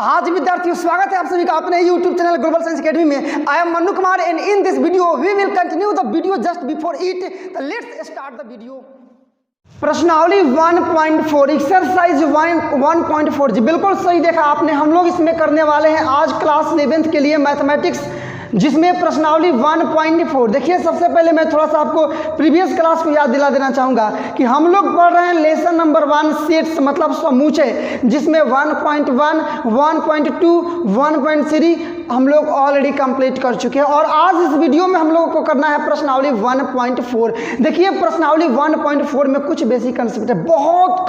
हाँ जी विद्यार्थियों, स्वागत है आप सभी का अपने YouTube channel global science academy में। I am Mannu Kumar and in this video we will continue the video just before it. Let's start the video. प्रश्नावली 1.4 एक्सरसाइज 1.4 जी बिल्कुल सही देखा आपने। हम लोग इसमें करने वाले हैं आज क्लास 11th के लिए मैथमेटिक्स, जिसमें प्रश्नावली 1.4। देखिए सबसे पहले मैं थोड़ा सा आपको प्रीवियस क्लास को याद दिला देना चाहूँगा कि हम लोग पढ़ रहे हैं लेसन नंबर 1 सेट्स मतलब समूचे, जिसमें 1.1, 1.2, 1.3 हम लोग ऑलरेडी कंप्लीट कर चुके हैं। और आज इस वीडियो में हम लोगों को करना है प्रश्नावली 1.4। देखिए प्रश्नावली 1.4 में कुछ बेसिक कंसेप्ट है, बहुत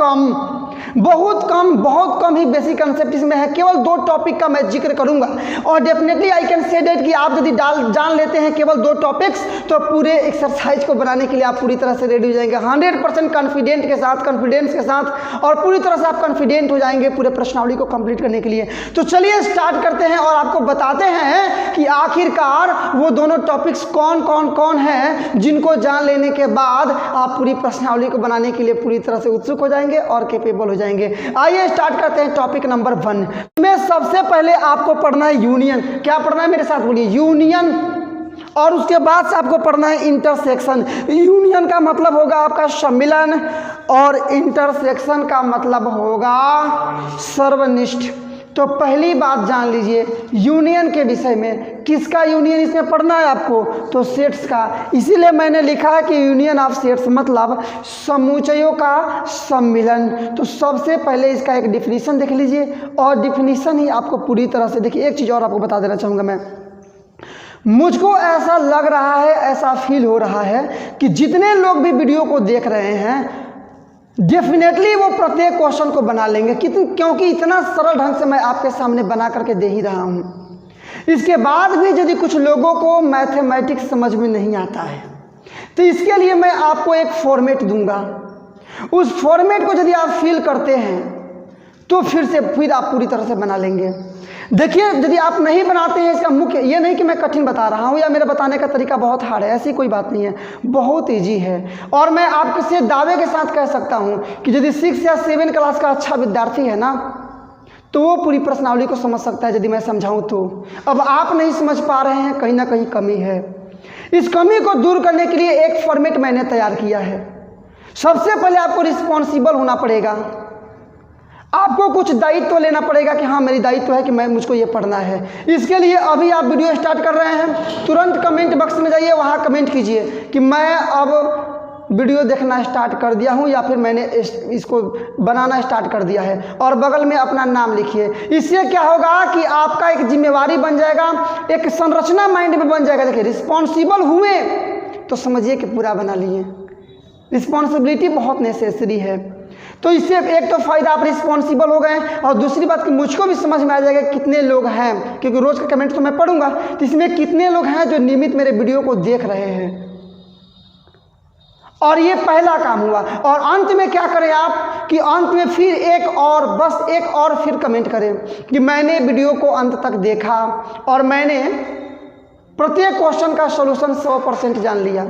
कम ही बेसिक कंसेप्ट इसमें है। केवल 2 टॉपिक का मैं जिक्र करूंगा और definitely I can say that कि आप यदि जान लेते हैं केवल 2 टॉपिक्स तो पूरे एक्सरसाइज को बनाने के लिए आप पूरी तरह से रेडी हो जाएंगे 100% कॉन्फिडेंस के साथ और पूरी तरह से आप कॉन्फिडेंट हो जाएंगे पूरे प्रश्नावली को कंप्लीट करने के लिए। तो चलिए स्टार्ट करते हैं और आपको बताते हैं कि आखिरकार वो दोनों टॉपिक्स कौन हैं जिनको जान लेने के बाद आप पूरी प्रश्नावली को बनाने के लिए पूरी तरह से उत्सुक हो जाएंगे और कैपेबल हो जाएंगे। आइए स्टार्ट करते हैं टॉपिक नंबर 1 में। सबसे पहले आपको पढ़ना है यूनियन। क्या पढ़ना है मेरे साथ बोलिए? यूनियन। और उसके बाद से आपको पढ़ना है इंटरसेक्शन। यूनियन का मतलब होगा आपका सम्मिलन और इंटरसेक्शन का मतलब होगा सर्वनिष्ठ। तो पहली बात जान लीजिए यूनियन के विषय में। किसका यूनियन इसमें पढ़ना है आपको? तो सेट्स का। इसीलिए मैंने लिखा है कि यूनियन ऑफ सेट्स मतलब समूचयों का सम्मिलन। तो सबसे पहले इसका एक डिफिनीशन देख लीजिए और डिफिनीशन ही आपको पूरी तरह से देखिए। एक चीज़ और आपको बता देना चाहूँगा मैं, मुझको ऐसा लग रहा है, ऐसा फील हो रहा है कि जितने लोग भी वीडियो को देख रहे हैं डेफिनेटली वो प्रत्येक क्वेश्चन को बना लेंगे, क्योंकि इतना सरल ढंग से मैं आपके सामने बना करके दे ही रहा हूँ। इसके बाद भी यदि कुछ लोगों को मैथमेटिक्स समझ में नहीं आता है तो इसके लिए मैं आपको एक फॉर्मेट दूंगा। उस फॉर्मेट को यदि आप फिल करते हैं तो फिर आप पूरी तरह से बना लेंगे। देखिए यदि आप नहीं बनाते हैं, इसका मुख्य ये नहीं कि मैं कठिन बता रहा हूँ या मेरा बताने का तरीका बहुत हार्ड है, ऐसी कोई बात नहीं है, बहुत इजी है। और मैं आपसे दावे के साथ कह सकता हूँ कि यदि 6 या 7 क्लास का अच्छा विद्यार्थी है ना तो वो पूरी प्रश्नावली को समझ सकता है यदि मैं समझाऊँ तो। अब आप नहीं समझ पा रहे हैं, कहीं ना कहीं कमी है। इस कमी को दूर करने के लिए एक फॉर्मेट मैंने तैयार किया है। सबसे पहले आपको रिस्पॉन्सिबल होना पड़ेगा, आपको कुछ दायित्व लेना पड़ेगा कि हाँ मेरी दायित्व है कि मुझको ये पढ़ना है। इसके लिए अभी आप वीडियो स्टार्ट कर रहे हैं, तुरंत कमेंट बॉक्स में जाइए, वहाँ कमेंट कीजिए कि मैं अब वीडियो देखना स्टार्ट कर दिया हूँ या फिर मैंने इसको बनाना स्टार्ट कर दिया है, और बगल में अपना नाम लिखिए। इससे क्या होगा कि आपका एक जिम्मेवारी बन जाएगा, एक संरचना माइंड में बन जाएगा। देखिए रिस्पॉन्सिबल हुए तो समझिए कि पूरा बना लिए। रिस्पॉन्सिबिलिटी बहुत नेसेसरी है। तो इससे एक तो फ़ायदा आप रिस्पॉन्सिबल हो गए और दूसरी बात कि मुझको भी समझ में आ जाएगा कितने लोग हैं, क्योंकि रोज़ का कमेंट तो मैं पढ़ूंगा, तो इसमें कितने लोग हैं जो नियमित मेरे वीडियो को देख रहे हैं। और ये पहला काम हुआ। और अंत में क्या करें आप कि अंत में फिर एक और फिर कमेंट करें कि मैंने वीडियो को अंत तक देखा और मैंने प्रत्येक क्वेश्चन का सोल्यूशन 100% जान लिया।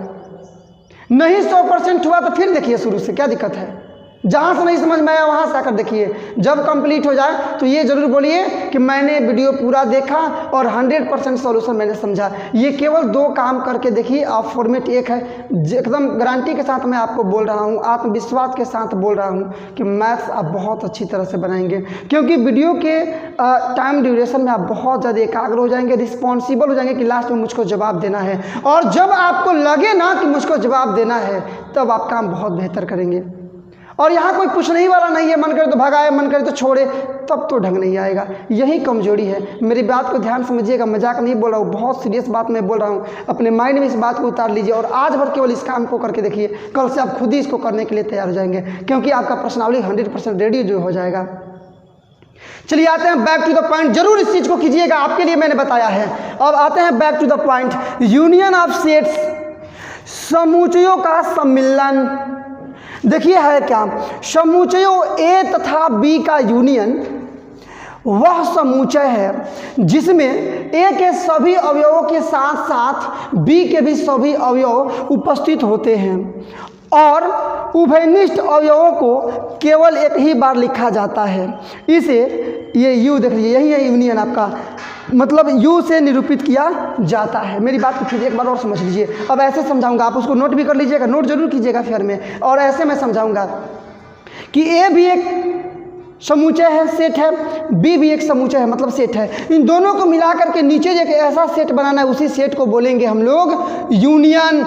नहीं 100% हुआ तो फिर देखिए शुरू से, क्या दिक्कत है? जहाँ से नहीं समझ में आया वहाँ से आकर देखिए। जब कंप्लीट हो जाए तो ये जरूर बोलिए कि मैंने वीडियो पूरा देखा और 100% सॉल्यूशन मैंने समझा। ये केवल 2 काम करके देखिए आप। फॉर्मेट एक है, एकदम गारंटी के साथ मैं आपको बोल रहा हूँ, आत्मविश्वास के साथ बोल रहा हूँ कि मैथ्स आप बहुत अच्छी तरह से बनाएंगे, क्योंकि वीडियो के टाइम ड्यूरेशन में आप बहुत ज़्यादा एकाग्र हो जाएंगे, रिस्पॉन्सिबल हो जाएंगे कि लास्ट में मुझको जवाब देना है। और जब आपको लगे ना कि मुझको जवाब देना है तब आप काम बहुत बेहतर करेंगे। और यहाँ कोई पूछने ही वाला नहीं है, मन करे तो भगाए, मन करे तो छोड़े, तब तो ढंग नहीं आएगा। यही कमजोरी है। मेरी बात को ध्यान समझिएगा, मजाक नहीं बोल रहा हूँ, बहुत सीरियस बात मैं बोल रहा हूँ। अपने माइंड में इस बात को उतार लीजिए और आज भर केवल इस काम को करके देखिए, कल से आप खुद ही इसको करने के लिए तैयार हो जाएंगे, क्योंकि आपका प्रश्नावली 100% रेडी जो हो जाएगा। चलिए आते हैं बैक टू द पॉइंट। जरूर इस चीज़ को कीजिएगा, आपके लिए मैंने बताया है। अब आते हैं back to the point. Union of sets, समूचयों का सम्मिलन। देखिए है क्या? समूचयों ए तथा बी का यूनियन वह समूचय है जिसमें ए के सभी अवयवों के साथ साथ बी के भी सभी अवयव उपस्थित होते हैं और उभयनिष्ठ अवयवों को केवल एक ही बार लिखा जाता है। इसे ये यू देख लीजिए, यही है यूनियन आपका, मतलब यू से निरूपित किया जाता है। मेरी बात को फिर एक बार और समझ लीजिए। अब ऐसे समझाऊंगा, आप उसको नोट भी कर लीजिएगा, नोट जरूर कीजिएगा फिर में। और ऐसे मैं समझाऊंगा कि ए भी एक समूचय है, सेट है, बी भी एक समूचय है, मतलब सेट है। इन दोनों को मिलाकर के नीचे एक ऐसा सेट बनाना है, उसी सेट को बोलेंगे हम लोग यूनियन।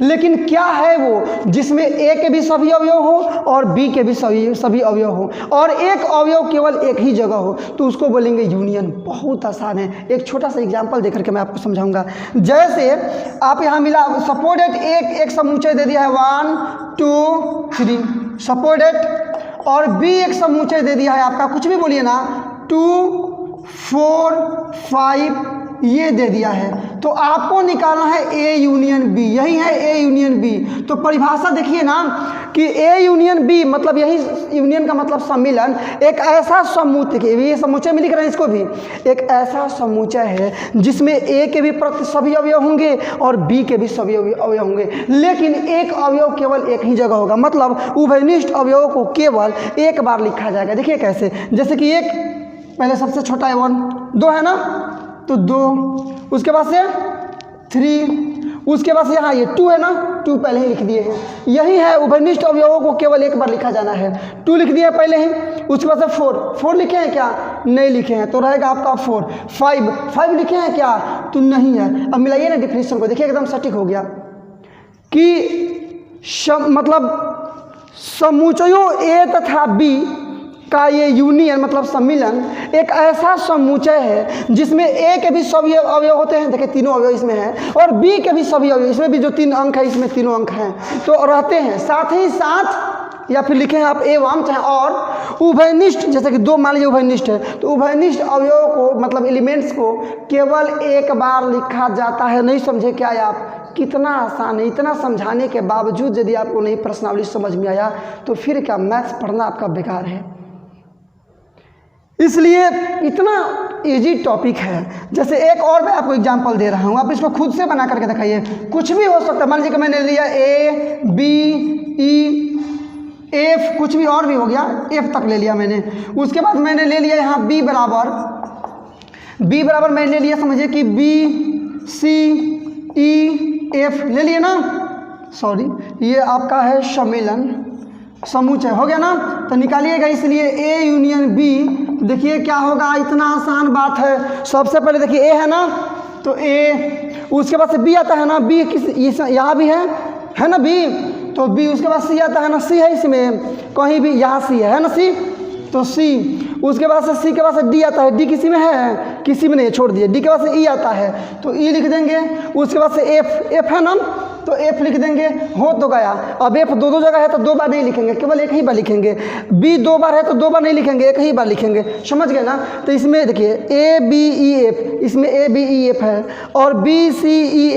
लेकिन क्या है वो, जिसमें ए के भी सभी अवयव हो और बी के भी सभी अवयव हो और एक अवयव केवल एक ही जगह हो, तो उसको बोलेंगे यूनियन। बहुत आसान है। एक छोटा सा एग्जांपल देकर के मैं आपको समझाऊंगा। जैसे आप यहाँ मिला, सपोज दैट एक समुच्चय दे दिया है 1 2 3, सपोज दैट, और बी एक समुच्चय दे दिया है आपका, कुछ भी बोलिए ना, 2 4 5 ये दे दिया है। तो आपको निकालना है ए यूनियन बी, यही है ए यूनियन बी। तो परिभाषा देखिए ना कि ए यूनियन बी मतलब यही यूनियन का मतलब सम्मिलन, एक ऐसा समुच्चय, ये समुच्चय में लिख रहे हैं इसको भी, एक ऐसा समुच्चय है जिसमें ए के भी सभी अवयव होंगे और बी के भी सभी अवयव होंगे, लेकिन एक अवयव केवल एक ही जगह होगा। मतलब उभयनिष्ठ अवयवों को केवल एक बार लिखा जाएगा। देखिए कैसे, जैसे कि एक पहले सबसे छोटा है 1, 2 है ना, तो 2, उसके बाद से 3, उसके बाद से यहाँ ये 2 है ना, 2 पहले ही लिख दिए हैं। यही है, उभयनिष्ठ अवयवों को केवल एक बार लिखा जाना है। 2 लिख दिया पहले ही, उसके बाद से 4 लिखे हैं क्या, नहीं लिखे हैं, तो रहेगा आपका 4। 5 लिखे हैं क्या, तो नहीं है। अब मिलाइए ना डिफिनीशन को, देखिए एकदम सटीक हो गया कि मतलब समुच्चयों ए तथा बी का ये यूनियन मतलब सम्मिलन एक ऐसा समुच्चय है जिसमें ए के भी सभी अवयव होते हैं, देखिए तीनों अवयव इसमें हैं, और बी के भी सभी अवयव, इसमें भी जो 3 अंक है इसमें तीनों अंक हैं तो रहते हैं। साथ ही साथ या फिर लिखे हैं आप एवं चाहे और उभयनिष्ठ, जैसे कि 2 मान लीजिए उभयनिष्ठ है, तो उभयनिष्ठ अवयवों को मतलब एलिमेंट्स को केवल एक बार लिखा जाता है। नहीं समझे क्या आप, कितना आसान है। इतना समझाने के बावजूद यदि आपको नहीं प्रश्नावली समझ में आया तो फिर क्या मैथ्स पढ़ना आपका बेकार है। इसलिए इतना इजी टॉपिक है। जैसे एक और मैं आपको एग्जांपल दे रहा हूँ, आप इसको खुद से बना करके दिखाइए। कुछ भी हो सकता है, मान लीजिए कि मैंने लिया ए बी ई एफ, कुछ भी और भी हो गया, एफ तक ले लिया मैंने। उसके बाद मैंने ले लिया यहाँ बी बराबर मैंने ले लिया, समझिए कि बी सी ई एफ ले लिए ना, सॉरी ये आपका है सम्मिलन समुच्चय हो गया ना। तो निकालिएगा, इसलिए ए यूनियन बी, देखिए क्या होगा, इतना आसान बात है। सबसे पहले देखिए ए है ना, तो ए, उसके बाद से बी आता है ना, बी किस यहाँ भी है ना बी, तो बी, उसके बाद सी आता है ना, सी है इसमें कहीं भी, यहाँ सी है ना सी, तो सी, उसके बाद से सी के बाद से डी आता है, डी किसी में है, किसी में नहीं, छोड़ दिए। डी के बाद से ई आता है तो ई लिख देंगे, उसके बाद से एफ है ना, तो एफ लिख देंगे, हो तो गया। अब एफ 2 जगह है तो 2 बार नहीं लिखेंगे, केवल एक ही बार लिखेंगे। बी 2 बार है तो 2 बार नहीं लिखेंगे, एक ही बार लिखेंगे, समझ गए ना। तो इसमें देखिए ए बी ई एफ, इसमें ए बी ई एफ है, और बी सी ई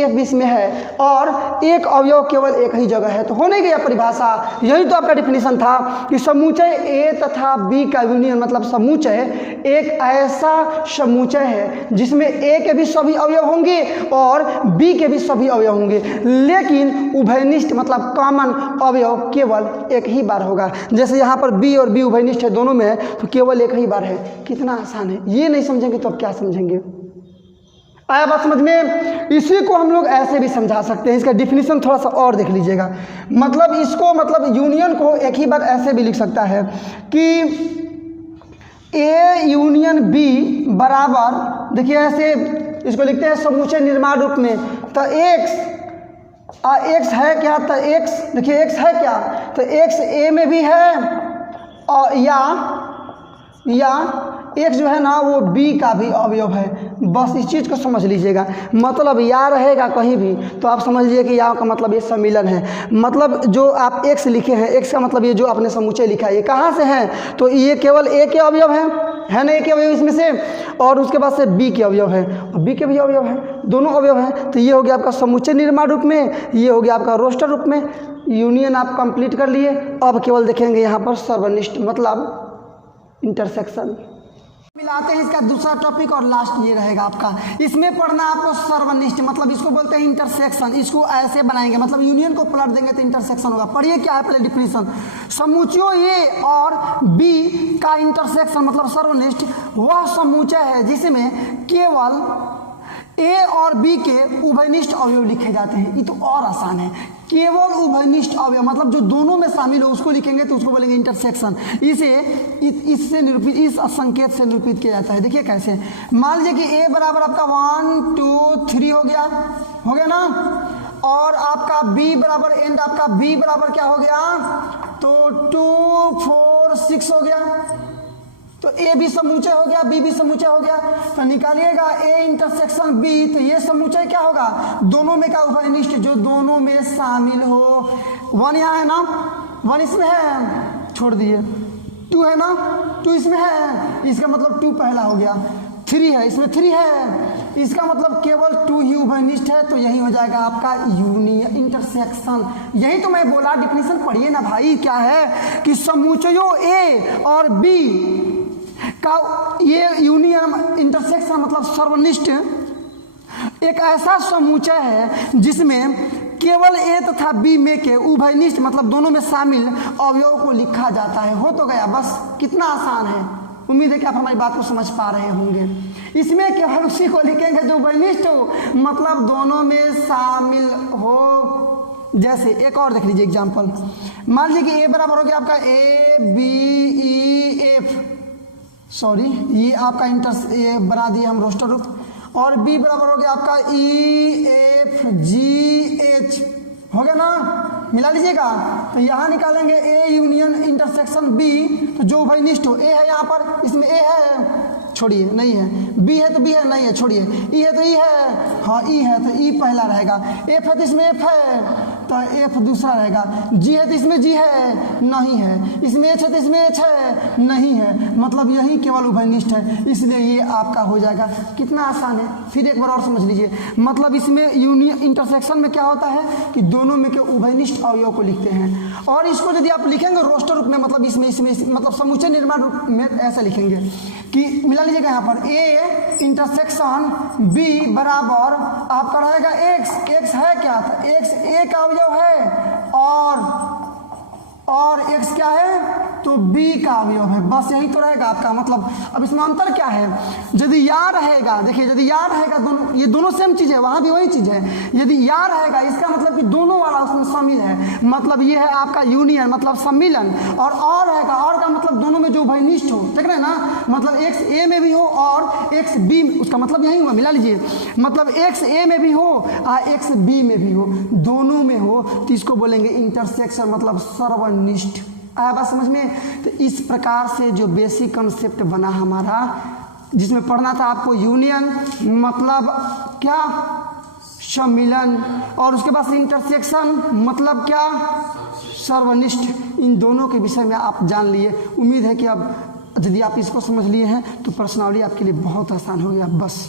एफ इसमें है, और एक अवयव केवल एक ही जगह है। तो हो नहीं गया परिभाषा, यही तो आपका डिफिनीशन था कि समुच्चय ए तथा बी का यूनियन मतलब समुच्चय एक ऐसा समुच्चय है जिसमें ए के भी सभी अवयव होंगे और बी के भी सभी अवयव होंगे, लेकिन उभयनिष्ठ मतलब कॉमन अवयव केवल एक ही बार होगा। जैसे यहाँ पर बी और बी उभयनिष्ठ है, दोनों में है, तो केवल एक ही बार है। कितना आसान है। ये नहीं समझेंगे तो अब क्या समझेंगे। आया बात समझ में। इसी को हम लोग ऐसे भी समझा सकते हैं, इसका डिफिनीशन थोड़ा सा और देख लीजिएगा। मतलब इसको मतलब यूनियन को एक ही बार ऐसे भी लिख सकता है कि ए यूनियन बी बराबर, देखिए ऐसे इसको लिखते हैं समुच्चय निर्माण रूप में। तो एक्स है क्या, तो एक्स देखिए एक्स है क्या, तो एक्स ए में भी है, और या एक्स जो है ना वो बी का भी अवयव है। बस इस चीज़ को समझ लीजिएगा। मतलब या रहेगा कहीं भी तो आप समझ लीजिए कि या का मतलब ये सम्मिलन है। मतलब जो आप एक्स लिखे हैं, एक्स का मतलब ये जो आपने समुच्चय लिखा है, ये कहाँ से है, तो ये केवल ए के अवयव है ना, ए के अवयव इसमें से, और उसके बाद से बी के अवयव है, बी के भी अवयव है, दोनों अवयव हैं। तो ये हो गया आपका समुच्चय निर्माण रूप में, ये हो गया आपका रोस्टर रूप में। यूनियन आप कंप्लीट कर लिए। अब केवल देखेंगे यहाँ पर सर्वनिष्ठ मतलब इंटरसेक्शन। मिलाते हैं इसका दूसरा टॉपिक और लास्ट ये रहेगा आपका। इसमें पढ़ना आपको सर्वनिष्ठ, मतलब इसको बोलते हैं इंटरसेक्शन। इसको ऐसे बनाएंगे, मतलब यूनियन को पलट देंगे तो इंटरसेक्शन होगा। पढ़िए क्या है पहले डिफिनीशन। समुच्चयों ए और बी का इंटरसेक्शन मतलब सर्वनिष्ठ वह समुच्चय है जिसमें केवल ए और बी के उभयनिष्ठ अवयव लिखे जाते हैं। ये तो और आसान है। केवल उभयनिष्ठ अवयव मतलब जो दोनों में शामिल हो उसको लिखेंगे तो उसको बोलेंगे इंटरसेक्शन। इससे निरूपित, इस संकेत से निरूपित किया जाता है। देखिए कैसे, मान लीजिए कि ए बराबर आपका 1 2 3 हो गया ना, और आपका बी बराबर एंड आपका बी बराबर क्या हो गया, तो 2 4 6 हो गया। तो ए भी समुच्चय हो गया, बी भी समुच्चय हो गया। तो निकालिएगा ए इंटरसेक्शन बी, तो ये समुच्चय क्या होगा, दोनों में का उभयनिष्ठ जो दोनों में शामिल हो। 1 यहाँ है ना, 1 इसमें है, छोड़ दिए। 2 है ना, 2 इसमें है, इसका मतलब 2 पहला हो गया। 3 है, इसमें 3 है, इसका मतलब केवल 2 ही उभयनिष्ठ है। तो यही हो जाएगा आपका यूनियन इंटरसेक्शन। यही तो मैं बोला, डिफिनीशन पढ़िए ना भाई। क्या है कि समुच्चयों ए और बी का ये यूनियन इंटरसेक्शन मतलब सर्वनिष्ठ एक ऐसा समुच्चय है जिसमें केवल ए तथा बी में के उभयनिष्ठ मतलब दोनों में शामिल अवयव को लिखा जाता है। हो तो गया, बस कितना आसान है। उम्मीद है कि आप हमारी बात को समझ पा रहे होंगे। इसमें केवल उसी को लिखेंगे जो उभयनिष्ठ हो, मतलब दोनों में शामिल हो। जैसे एक और देख लीजिए एग्जाम्पल। मान लीजिए कि ए बराबर हो गया आपका A B E F, sorry ये आपका ये बना दिए हम रोस्टर रूप, और बी बराबर हो गया आपका ई एफ जी एच, हो गया ना, मिला लीजिएगा। तो यहाँ निकालेंगे ए यूनियन इंटरसेक्शन बी, तो जो उभयनिष्ठ हो। ए है यहाँ पर, इसमें ए है, छोड़िए नहीं है। बी है तो बी है, नहीं है, छोड़िए। ई है तो ई है, हाँ ई है तो ई पहला रहेगा। एफ है तो इसमें एफ है तो एफ दूसरा रहेगा। जी है तो इसमें जी है, नहीं है। इसमें एच है तो इसमें एच है, नहीं है। मतलब यही केवल उभयनिष्ठ है, इसलिए ये आपका हो जाएगा। कितना आसान है। फिर एक बार और समझ लीजिए, मतलब इसमें यूनियन इंटरसेक्शन में क्या होता है कि दोनों में के उभयनिष्ठ अवयव को लिखते हैं। और इसको यदि आप लिखेंगे रोस्टर रूप में, मतलब इसमें मतलब समुच्चय निर्माण रूप में ऐसा लिखेंगे कि मिला लीजिएगा यहाँ पर ए इंटरसेक्शन बी बराबर आपका रहेगा एक्स। एक्स है क्या, तो एक्स ए का अवयव है और एक्स क्या है, तो बी का अवयव है। बस यही तो रहेगा आपका मतलब। अब इसमें अंतर क्या है, यदि या रहेगा, देखिए यदि या रहेगा, दोनों ये दोनों सेम चीज़ है, वहाँ भी वही चीज़ है। यदि या रहेगा इसका मतलब कि दोनों वाला उसमें शामिल है, मतलब ये है आपका यूनियन मतलब सम्मिलन। और रहेगा, और का मतलब दोनों में जो उभयनिष्ठ हो, देख रहे हैं ना, मतलब एक्स ए में भी हो और एक्स बी में, उसका मतलब यही हुआ। मिला लीजिए, मतलब एक्स ए में भी हो और एक्स बी में भी हो, दोनों में हो, तो इसको बोलेंगे इंटरसेक्शन मतलब सर्वनिष्ठ। आया बात समझ में। तो इस प्रकार से जो बेसिक कंसेप्ट बना हमारा, जिसमें पढ़ना था आपको यूनियन मतलब क्या, सम्मिलन, और उसके बाद इंटरसेक्शन मतलब क्या, सर्वनिष्ठ। इन दोनों के विषय में आप जान लिए। उम्मीद है कि अब यदि आप इसको समझ लिए हैं तो प्रश्नावली आपके लिए बहुत आसान हो गया। बस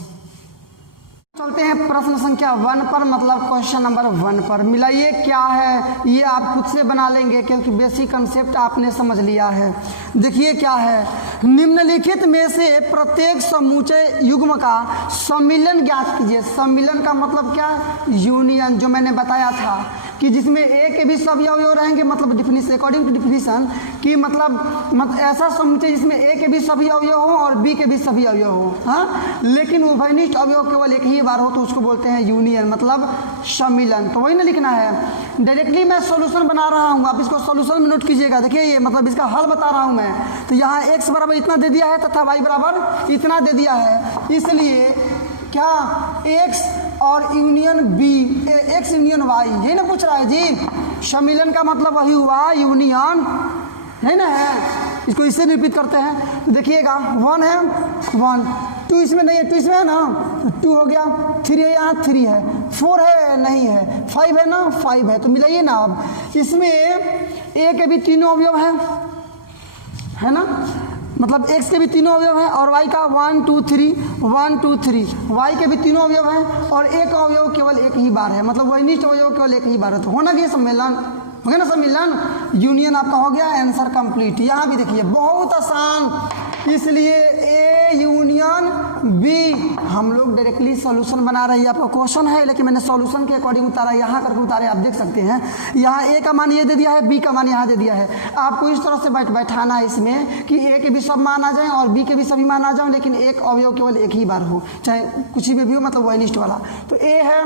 चलते हैं प्रश्न संख्या 1 पर, मतलब क्वेश्चन नंबर 1 पर। मिलाइए क्या है, ये आप खुद से बना लेंगे क्योंकि बेसिक कंसेप्ट आपने समझ लिया है। देखिए क्या है, निम्नलिखित में से प्रत्येक समुच्चय युग्म का सम्मिलन ज्ञात कीजिए। सम्मिलन का मतलब क्या, यूनियन, जो मैंने बताया था कि जिसमें ए के भी सभी अवयव रहेंगे, मतलब डिफिनीशन अकॉर्डिंग टू डिफिनीशन कि मतलब ऐसा समुच्चय जिसमें ए के भी सभी अवयव हो और बी के भी सभी अवयव हो, हाँ, लेकिन उभयनिष्ठ अवयव केवल एक ही बार हो, तो उसको बोलते हैं यूनियन मतलब सम्मिलन। तो वही ना लिखना है। डायरेक्टली मैं सॉल्यूशन बना रहा हूँ, आप इसको सॉल्यूशन में नोट कीजिएगा। देखिए ये मतलब इसका हल बता रहा हूँ मैं। तो यहाँ एक्स बराबर इतना दे दिया है तथा वाई बराबर इतना दे दिया है, इसलिए क्या एक्स और union B, X union Y, यही ना पूछ रहा है जी। सम्मिलन का मतलब वही हुआ, यूनियन है ना, है। इसको इससे निरूपित करते हैं। तो देखिएगा 1 है 1, 2 इसमें नहीं है, 2 इसमें है ना, 2 हो गया। 3 है यहाँ, 3 है। 4 है, नहीं है। 5 है ना, 5 है। तो मिलाइए ना। अब इसमें ए के भी तीनों अवयव है ना, मतलब एक्स के भी तीनों अवयव हैं और वाई का 1 2 3 1 2 3, वाई के भी तीनों अवयव हैं और एक अवयव केवल एक ही बार है, मतलब वही अवयव केवल एक ही बार है। तो होना क्या, सम्मेलन हो गया ना, सम्मिलन, यूनियन आपका हो गया। Answer complete. यहाँ भी देखिए बहुत आसान, इसलिए ए यूनियन बी। हम लोग डायरेक्टली सॉल्यूशन बना रहे हैं, आपका क्वेश्चन है लेकिन मैंने सॉल्यूशन के अकॉर्डिंग उतारा, यहाँ करके उतारे, आप देख सकते हैं। यहाँ ए का मान ये दे दिया है, बी का मान यहाँ दे दिया है। आपको इस तरह से बैठाना है इसमें कि ए के भी सब मान आ जाए और बी के भी सभी मान आ जाए, लेकिन एक अवयव केवल एक ही बार हो, चाहे कुछ भी हो, मतलब वही लिस्ट वाला। तो ए है,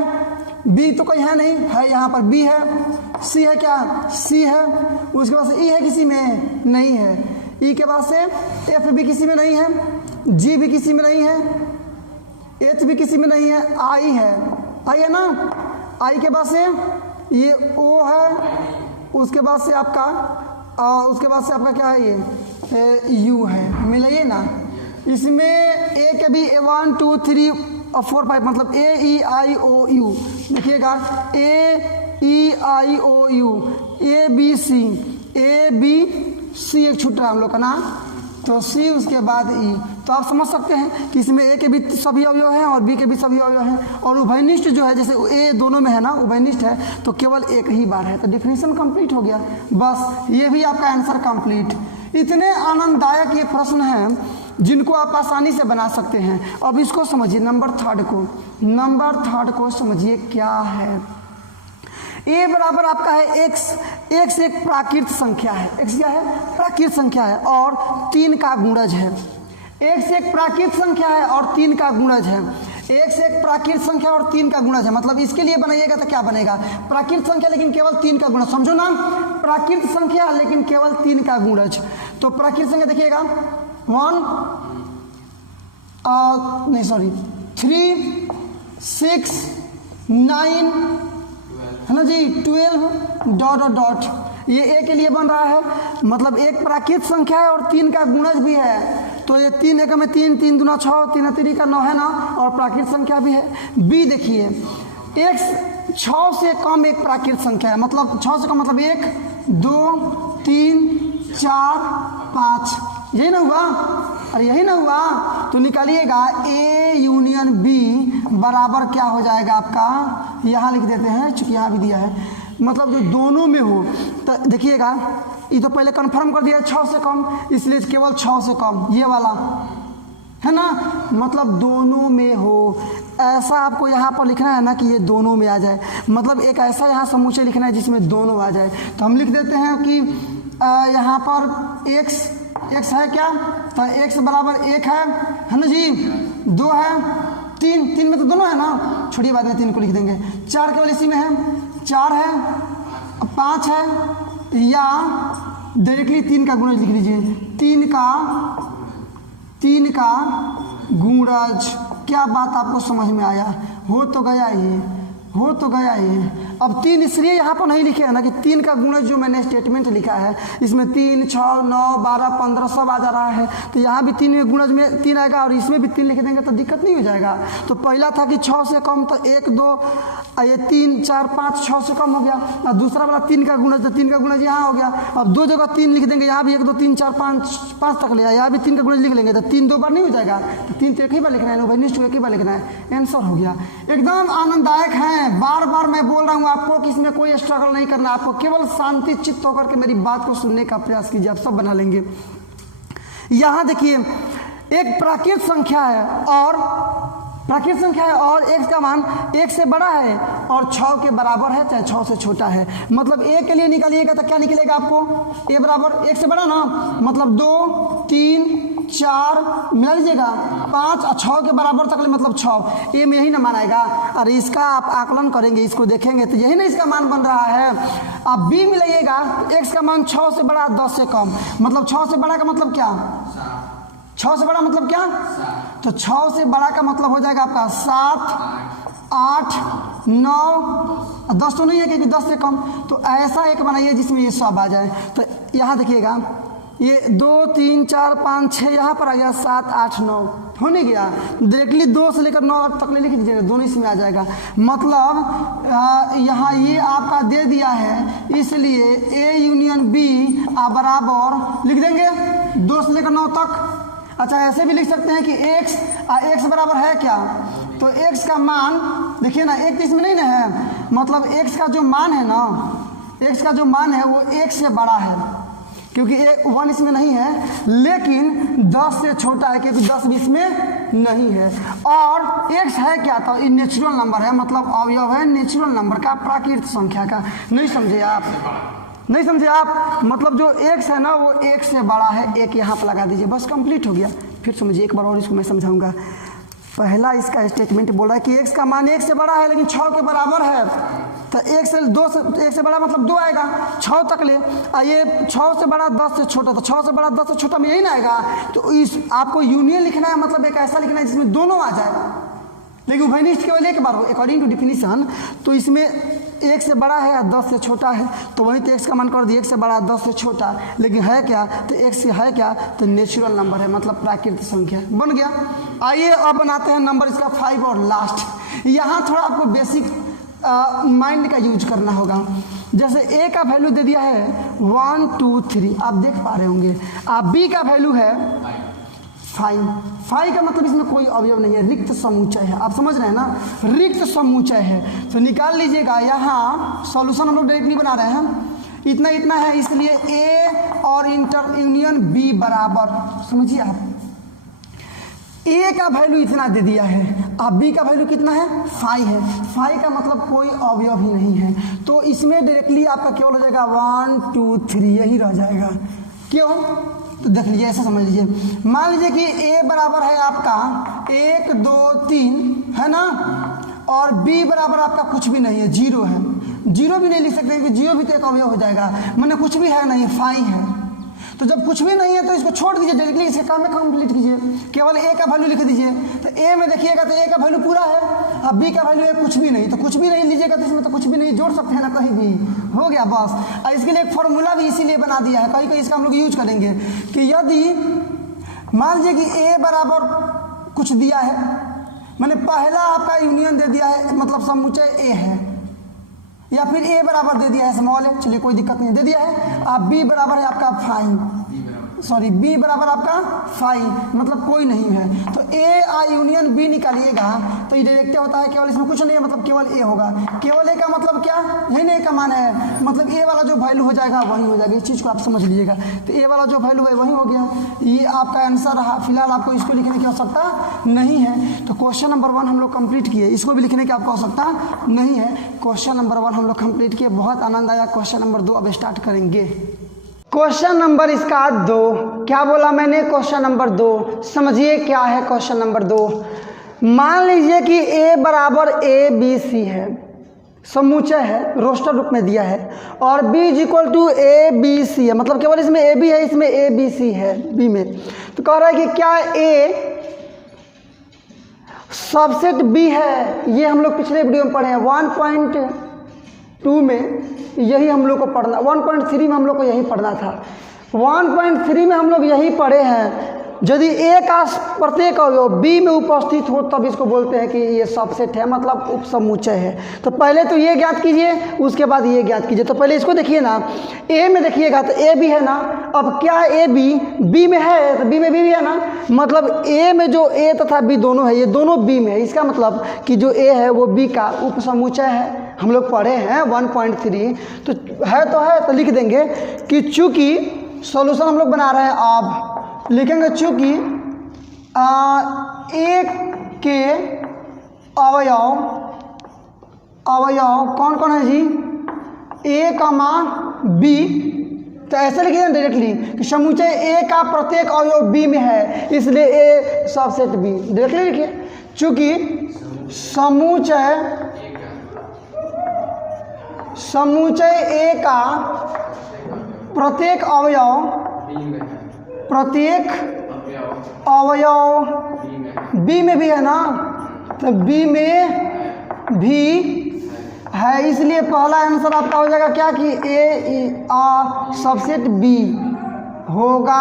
बी तो कोई है नहीं है, यहाँ पर बी है, सी है क्या, सी है, उसके बाद से ई है, किसी में नहीं है, ई के बाद से एफ भी किसी में नहीं है, जी भी किसी में नहीं है, एच भी किसी में नहीं है, आई है, आई है ना, आई के बाद से ये ओ है, उसके बाद से आपका क्या है, ये यू है, मिलाइए ना। इसमें ए के भी 1 2 3 और 4 5 मतलब ए ई आई ओ यू, देखिएगा ए E I O you, A B C एक छूट रहा है हम लोग का ना, तो सी उसके बाद ई। तो आप समझ सकते हैं कि इसमें ए के भी सभी अवयव हैं और बी के भी सभी अवयव हैं, और उभयनिष्ठ जो है, जैसे ए दोनों में है ना, उभयनिष्ठ है तो केवल एक ही बार है, तो डिफिनीशन कंप्लीट हो गया। बस ये भी आपका आंसर कंप्लीट। इतने आनंददायक ये प्रश्न हैं जिनको आप आसानी से बना सकते हैं। अब इसको समझिए, नंबर थर्ड को समझिए क्या है। ए बराबर आपका है एक्स, एक्स एक प्राकृत संख्या है, एक्स क्या है, प्राकृत संख्या है और 3 का गुणज है। एक्स एक प्राकृत संख्या है और 3 का गुणज है, एक्स एक प्राकृत संख्या और 3 का गुणज है, मतलब इसके लिए बनाइएगा तो क्या बनेगा, प्राकृत संख्या लेकिन केवल 3 का गुणज, समझो ना, प्राकृत संख्या लेकिन केवल 3 का गुणज। तो प्राकृत संख्या देखिएगा 3 6 9 है ना जी, 12 ... ये ए के लिए बन रहा है, मतलब एक प्राकृत संख्या है और 3 का गुणज भी है, तो ये 3 एक में 3 3 दूना 6 3 3 का 9 है ना, और प्राकृत संख्या भी है। बी देखिए, एक्स 6 से कम एक प्राकृत संख्या है, मतलब 6 से कम मतलब 1 2 3 4 5, यही ना हुआ, अरे यही ना हुआ, तो निकालिएगा ए यूनियन बी बराबर क्या हो जाएगा आपका, यहाँ लिख देते हैं चूंकि यहाँ भी दिया है, मतलब जो दोनों में हो। तो देखिएगा ये तो पहले कंफर्म कर दिया 6 से कम, इसलिए केवल 6 से कम ये वाला है ना, मतलब दोनों में हो, ऐसा आपको यहाँ पर लिखना है ना कि ये दोनों में आ जाए, मतलब एक ऐसा यहाँ समूचे लिखना है जिसमें दोनों आ जाए। तो हम लिख देते हैं कि यहाँ पर एक्स है क्या, तो एक्स बराबर 1 है ना जी, 2 है, 3 में तो दोनों है ना, छोड़िए बाद में 3 को लिख देंगे, 4 केवल इसी में है, 4 है, 5 है, या डायरेक्टली 3 का गुणज लिख लीजिए, 3 का गुणज। क्या बात आपको समझ में आया, हो तो गया ये। अब 3 इसलिए यहाँ पर नहीं लिखे है ना कि 3 का गुणज जो मैंने स्टेटमेंट लिखा है इसमें 3 6 9 12 15 सब आ जा रहा है, तो यहाँ भी 3 में गुणज में 3 आएगा और इसमें भी 3 लिख देंगे तो दिक्कत नहीं हो जाएगा। तो पहला था कि 6 से कम, तो 1 2 ये 3 4 5 6 से कम हो गया, और दूसरा वाला 3 का गुणज, तो 3 का गुणज यहाँ हो गया। अब 2 जगह 3 लिख देंगे, यहाँ भी 1 2 3 4 5 तक ले, यहाँ भी 3 का गुणज लिख लेंगे, तो 3 2 बार नहीं हो जाएगा, तो 3 तो एक ही बार लिखना है, उभयनिष्ठ एक ही बार लिखना है, आंसर हो गया। एकदम आनंददायक है, बार बार मैं बोल रहा हूँ आपको कि इसमें कोई स्ट्रगल नहीं करना, आपको केवल शांति चित्त होकर के मेरी बात को सुनने का प्रयास कीजिए, आप सब बना लेंगे। यहाँ देखिए एक प्राकृत संख्या है और x का मान 1 से बड़ा है और 6 के बराबर है, चाहे 6 से छोटा है, मतलब a के लिए निकालिएगा तो क्या निकलेगा आपको, a बराबर 1 से बड़ा ना, मतलब 2 3 4 मिला लीजिएगा, 5 और 6 के बराबर तक ले, मतलब 6, ए में यही ना मान आएगा। और इसका आप आकलन करेंगे, इसको देखेंगे तो यही ना इसका मान बन रहा है। अब बी मिलाइएगा, x का मान 6 से बड़ा 10 से कम, मतलब 6 से बड़ा का मतलब क्या, 6 से बड़ा मतलब क्या, तो 6 से बड़ा का मतलब हो जाएगा आपका 7 8 9, 10 तो नहीं है क्योंकि 10 से कम, तो ऐसा एक बनाइए जिसमें ये सब आ जाए। तो यहाँ देखिएगा ये 2 3 4 5 6 यहाँ पर आ गया, 7 8 9 हो नहीं गया, डायरेक्टली 2 से लेकर 9 तक ले लिख दीजिएगा, दोनों इसमें आ जाएगा। मतलब यहाँ ये आपका दे दिया है, इसलिए ए यूनियन बी बराबर लिख देंगे 2 से लेकर 9 तक। अच्छा ऐसे भी लिख सकते हैं कि x बराबर है क्या, तो x का मान देखिए ना, एक इसमें नहीं ना है, मतलब x का जो मान है ना, x का जो मान है वो 1 से बड़ा है, क्योंकि ए 1 इसमें नहीं है, लेकिन 10 से छोटा है क्योंकि 10 भी इसमें नहीं है। और x है क्या, तो ये नेचुरल नंबर है, मतलब अवयव है नेचुरल नंबर का, प्राकृत संख्या का। नहीं समझे आप, नहीं समझे आप, मतलब जो x है ना वो 1 से बड़ा है, 1 यहाँ पर लगा दीजिए, बस कंप्लीट हो गया। फिर समझिए एक बार और इसको मैं समझाऊंगा। पहला इसका स्टेटमेंट बोल रहा है कि x का मान 1 से बड़ा है लेकिन 6 के बराबर है, तो 1 से बड़ा मतलब 2 आएगा, 6 तक ले। ये 6 से बड़ा 10 से छोटा, तो 6 से बड़ा 10 से छोटा में यही ना आएगा। तो इस आपको यूनियन लिखना है, मतलब एक ऐसा लिखना है जिसमें दोनों आ जाए, लेकिन उभयनिष्ठ केवल एक बार हो अकॉर्डिंग टू डिफिनीशन। तो इसमें 1 से बड़ा है या 10 से छोटा है, तो वहीं तो x का मान कर दिए 1 से बड़ा 10 से छोटा, लेकिन है क्या, तो x है क्या, तो नेचुरल नंबर है, मतलब प्राकृतिक संख्या बन गया। आइए अब बनाते हैं नंबर इसका 5 और लास्ट। यहाँ थोड़ा आपको बेसिक माइंड का यूज करना होगा। जैसे a का वैल्यू दे दिया है 1 2 3, आप देख पा रहे होंगे। b का वैल्यू है 5। 5 का मतलब इसमें कोई अवयव नहीं है, रिक्त समुच्चय है, आप समझ रहे हैं ना, रिक्त समुच्चय है। तो निकाल लीजिएगा, यहाँ सॉल्यूशन हम लोग डायरेक्टली बना रहे हैं, इतना इतना है, इसलिए a और इंटर यूनियन b बराबर, समझिए आप, a का वैल्यू इतना दे दिया है, अब b का वैल्यू कितना है 5 है। 5 का मतलब कोई अवयव ही नहीं है, तो इसमें डायरेक्टली आपका केवल हो जाएगा 1 2 3, यही रह जाएगा। क्यों, तो देख लीजिए, ऐसा समझ लीजिए। मान लीजिए कि a बराबर है आपका 1 2 3 है ना, और b बराबर आपका कुछ भी नहीं है, 0 है। 0 भी नहीं लिख सकते क्योंकि 0 भी तो एक अवयव हो जाएगा, मैंने कुछ भी है नहीं, 5 है। तो जब कुछ भी नहीं है तो इसको छोड़ दीजिए, डायरेक्टली इसके काम में कंप्लीट कीजिए, केवल a का वैल्यू लिख दीजिए। तो a में देखिएगा तो a का वैल्यू पूरा है, अब b का वैल्यू है कुछ भी नहीं, तो कुछ भी नहीं लीजिएगा तो इसमें तो कुछ भी नहीं जोड़ सकते हैं ना कहीं भी, हो गया बस। और इसके लिए एक फॉर्मूला भी इसीलिए बना दिया है, कहीं कहीं इसका हम लोग यूज करेंगे कि यदि मान लीजिए कि a बराबर कुछ दिया है, मैंने पहला आपका यूनियन दे दिया है, मतलब समुच्चय a है, या फिर a बराबर दे दिया है स्मॉल है, चलिए कोई दिक्कत नहीं, दे दिया है। अब b बराबर है आपका 5, b बराबर आपका 5, मतलब कोई नहीं है। तो a यूनियन b निकालिएगा तो ये डायरेक्ट होता है, केवल इसमें कुछ नहीं है, मतलब केवल a होगा। केवल a का मतलब क्या, यही नहीं का मान है, मतलब a वाला जो वैल्यू हो जाएगा वही हो जाएगा, इस चीज़ को आप समझ लीजिएगा। तो a वाला जो वैल्यू है वही हो गया, ये आपका आंसर रहा। फिलहाल आपको इसको लिखने की आवश्यकता नहीं है। तो क्वेश्चन नंबर 1 हम लोग कंप्लीट किए, इसको भी लिखने की आपको आवश्यकता नहीं है। क्वेश्चन नंबर 1 हम लोग कंप्लीट किए, बहुत आनंद आया। क्वेश्चन नंबर 2 अब स्टार्ट करेंगे। क्वेश्चन नंबर इसका 2, क्या बोला मैंने, क्वेश्चन नंबर 2, समझिए क्या है क्वेश्चन नंबर 2। मान लीजिए कि a बराबर a b c है, समुच्चय है, रोस्टर रूप में दिया है, और b is equal to a b c है, मतलब केवल इसमें a b है, इसमें a b c है b में। तो कह रहा है कि क्या a सबसेट b है, ये हम लोग पिछले वीडियो में पढ़े हैं 1.2 में, यही हम लोग को पढ़ना, 1.3 में हम लोग को यही पढ़ना था, 1.3 में हम लोग यही पढ़े हैं। यदि a का प्रत्येक अवयव b में उपस्थित हो तब इसको बोलते हैं कि ये सबसेट है, मतलब उपसमुच्चय है। तो पहले तो ये ज्ञात कीजिए, उसके बाद ये ज्ञात कीजिए। तो पहले इसको देखिए ना, a में देखिएगा तो a भी है ना, अब क्या a b में है, तो b में b भी है ना, मतलब a में जो a तथा b दोनों है, ये दोनों b में है। इसका मतलब कि जो a है वो b का उपसमुच्चय है, हम लोग पढ़े हैं 1.3। तो है तो लिख देंगे कि चूँकि सॉल्यूशन हम लोग बना रहे हैं, अब लिखेंगे चूँकि एक के अवयव कौन कौन है जी, a, b, तो ऐसे लिखिए डायरेक्टली कि समुच्चय a का प्रत्येक अवयव b में है, इसलिए a सबसेट b, डायरेक्टली लिखिए। चूँकि समुच्चय a का प्रत्येक अवयव b में भी है ना, तो b में भी है, इसलिए पहला आंसर आपका हो जाएगा क्या कि a सबसेट b होगा।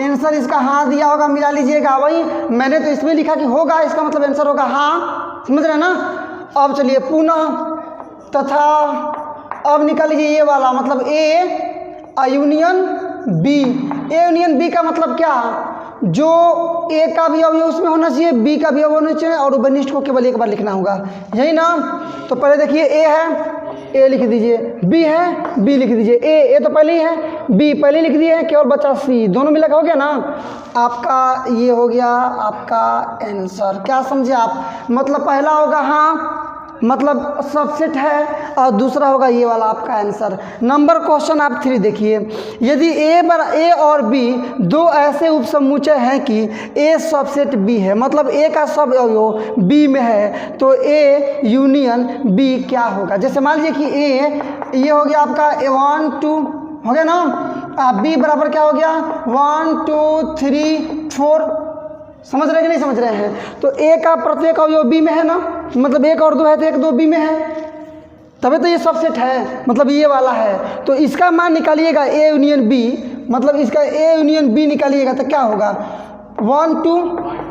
आंसर इसका हाँ दिया होगा, मिला लीजिएगा, वही मैंने तो इसमें लिखा कि होगा, इसका मतलब आंसर होगा हाँ, समझ रहे हैं ना। अब चलिए पुनः तथा, अब निकाल लीजिए ये वाला, मतलब a union b। a union b का मतलब क्या, जो a का भी अवयव उसमें होना चाहिए, b का भी अवयव होना चाहिए, और उभयनिष्ठ को केवल एक बार लिखना होगा, यही ना। तो पहले देखिए a है, ए लिख दीजिए, बी है बी लिख दीजिए, ए तो पहले ही है, बी पहले लिख दिए है, केवल बचा सी, दोनों मिला हो गया ना। आपका ये हो गया आपका आंसर। क्या समझे आप? मतलब पहला होगा हाँ मतलब सबसेट है, और दूसरा होगा ये वाला आपका आंसर। नंबर क्वेश्चन आप 3 देखिए, यदि ए और बी दो ऐसे उपसमुच्चय हैं कि ए सबसेट बी है, मतलब ए का सब अवयव बी में है, तो ए यूनियन बी क्या होगा? जैसे मान लीजिए कि ए ये हो गया आपका 1 2 हो गया ना, बी बराबर क्या हो गया 1 2 3 4, समझ रहे हैं कि नहीं समझ रहे हैं? तो ए का प्रत्येक अवयव बी में है ना, मतलब 1 और 2 है तो 1 2 बी में है, तभी तो ये सबसेट है, मतलब ये वाला है। तो इसका मान निकालिएगा ए यूनियन बी, मतलब इसका ए यूनियन बी निकालिएगा तो क्या होगा 1 2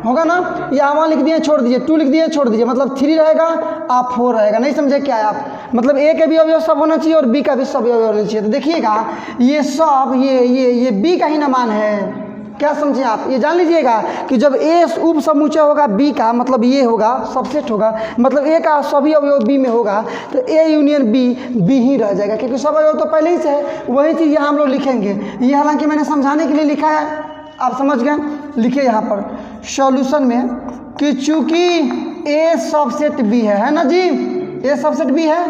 होगा ना, या 1 लिख दिए छोड़ दीजिए, 2 लिख दिए छोड़ दीजिए, मतलब 3 रहेगा आप 4 रहेगा। नहीं समझे क्या है आप? मतलब ए के भी अवयव सब होना चाहिए और बी का भी सब अवयव होना चाहिए। तो देखिएगा ये सब ये बी का ही ना मान है। क्या समझे आप? ये जान लीजिएगा कि जब ए उप समुच्चय होगा बी का, मतलब ये होगा सबसेट होगा, मतलब ए का सभी अवयव बी में होगा, तो ए यूनियन बी ही रह जाएगा, क्योंकि सब अवयव तो पहले ही से है। वही चीज़ यहाँ हम लोग लिखेंगे। ये हालांकि मैंने समझाने के लिए लिखा है, आप समझ गए। लिखिए यहाँ पर सॉल्यूशन में कि चूंकि ए सबसेट बी है ना जी, ए सबसेट बी है,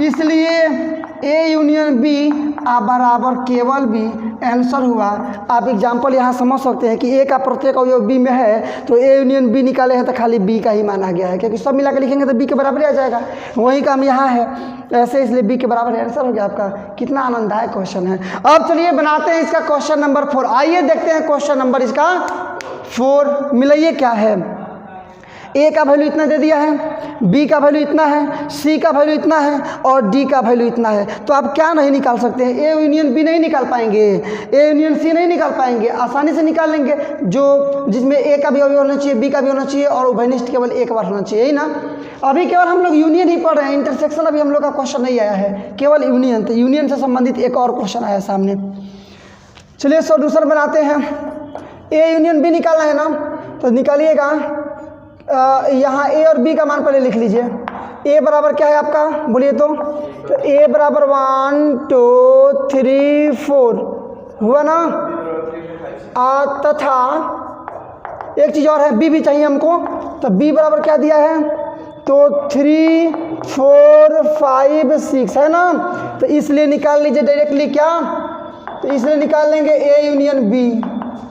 इसलिए ए यूनियन बी बराबर केवल बी आंसर हुआ। आप एग्जाम्पल यहाँ समझ सकते हैं कि ए का प्रत्येक अवयव बी में है, तो ए यूनियन बी निकाले हैं तो खाली बी का ही माना गया है, क्योंकि सब मिला के लिखेंगे तो बी के बराबर ही आ जाएगा। वही काम यहाँ है ऐसे, इसलिए बी के बराबर आंसर हो गया आपका। कितना आनंददायक क्वेश्चन है। अब चलिए बनाते हैं इसका क्वेश्चन नंबर 4। आइए देखते हैं क्वेश्चन नंबर इसका 4 मिलाइए क्या है। ए का वैल्यू इतना दे दिया है, बी का वैल्यू इतना है, सी का वैल्यू इतना है और डी का वैल्यू इतना है। तो आप क्या नहीं निकाल सकते हैं? ए यूनियन बी नहीं निकाल पाएंगे, ए यूनियन सी नहीं निकाल पाएंगे, आसानी से निकाल लेंगे। जो जिसमें ए का भी अवयव होना चाहिए, बी का भी होना चाहिए और उभयनिष्ठ केवल एक बार होना चाहिए, यही ना। अभी केवल हम लोग यूनियन ही पढ़ रहे हैं, इंटरसेक्शन अभी हम लोग का क्वेश्चन नहीं आया है, केवल यूनियन। तो यूनियन से संबंधित एक और क्वेश्चन आया सामने। चलिए सॉल्यूशन बनाते हैं। ए यूनियन बी निकालना है ना, तो निकालिएगा। यहाँ ए और बी का मान पहले लिख लीजिए। ए बराबर क्या है आपका, बोलिए तो ए बराबर 1 2 3 4 हुआ ना। तथा एक चीज़ और है, बी भी चाहिए हमको, तो बी बराबर क्या दिया है, तो 3 4 5 6 है ना। तो इसलिए निकाल लीजिए डायरेक्टली क्या, तो इसलिए निकाल लेंगे ए यूनियन बी।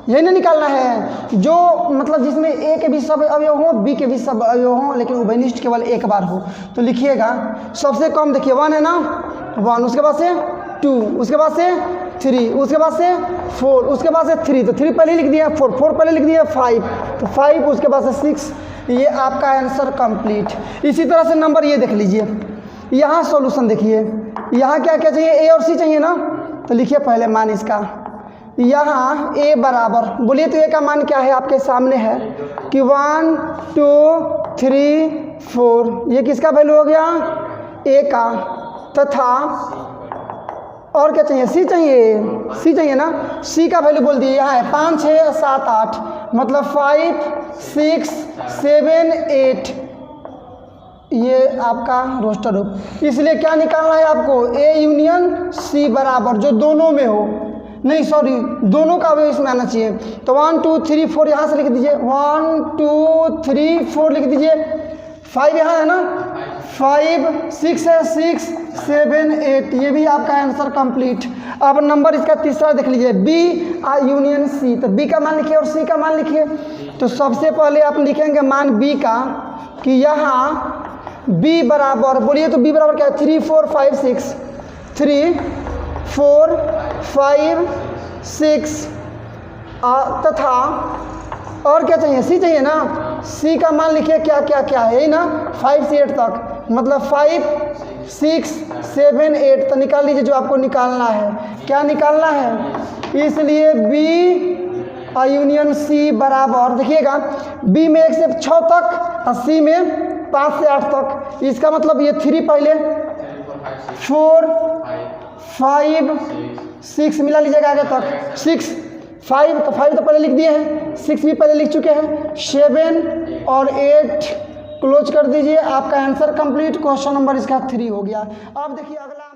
यही नहीं निकालना है जो मतलब जिसमें ए के भी सब अवयव हो, बी के भी सब अवयव हो, लेकिन उभयनिष्ठ केवल एक बार हो। तो लिखिएगा सबसे कम देखिए 1 है ना, 1, उसके बाद से 2, उसके बाद से 3, उसके बाद से 4, उसके बाद से 3, तो 3 पहले लिख दिया, 4 पहले लिख दिया, 5, तो 5, उसके बाद से 6। ये आपका आंसर कंप्लीट। इसी तरह से नंबर ये देख लीजिए, यहाँ सॉल्यूशन देखिए, यहाँ क्या क्या चाहिए, ए और सी चाहिए ना। तो लिखिए पहले मान इसका, यहाँ ए बराबर, बोलिए तो ए का मान क्या है आपके सामने है कि 1 2 3 4, ये किसका वैल्यू हो गया, ए का। तथा और क्या चाहिए, सी चाहिए, सी चाहिए ना। सी का वैल्यू बोल दिए, यहाँ है 5 6 7 8, मतलब 5 6 7 8, ये आपका रोस्टर रूप। इसलिए क्या निकालना है आपको, ए यूनियन सी बराबर जो दोनों में हो, नहीं सॉरी दोनों का अवयव इसमें आना चाहिए। तो 1 2 3 4 यहाँ से लिख दीजिए, 1 2 3 4 लिख दीजिए। 5 यहाँ है ना, 5 6 है, 6 7 8, ये भी आपका आंसर कंप्लीट। अब नंबर इसका तीसरा देख लीजिए, बी यूनियन सी। तो बी का मान लिखिए और सी का मान लिखिए। तो सबसे पहले आप लिखेंगे मान बी का कि यहाँ बी बराबर, बोलिए तो बी बराबर क्या है, 3 4 5 6, 3 4 5 6, तथा और क्या चाहिए, सी चाहिए ना। सी का मान लिखिए क्या क्या क्या है, यही ना 5 से 8 तक, मतलब 5 6 7 8। तो निकाल लीजिए जो आपको निकालना है, क्या निकालना है। इसलिए बी यूनियन सी बराबर, देखिएगा बी में 1 से 6 तक और सी में 5 से 8 तक। इसका मतलब ये 3 पहले, 4 5 6 मिला लीजिएगा आगे तक, 6 5, तो 5 तो पहले लिख दिए हैं, 6 भी पहले लिख चुके हैं, 7 और 8 क्लोज कर दीजिए। आपका आंसर कंप्लीट, क्वेश्चन नंबर इसका 3 हो गया। अब देखिए अगला।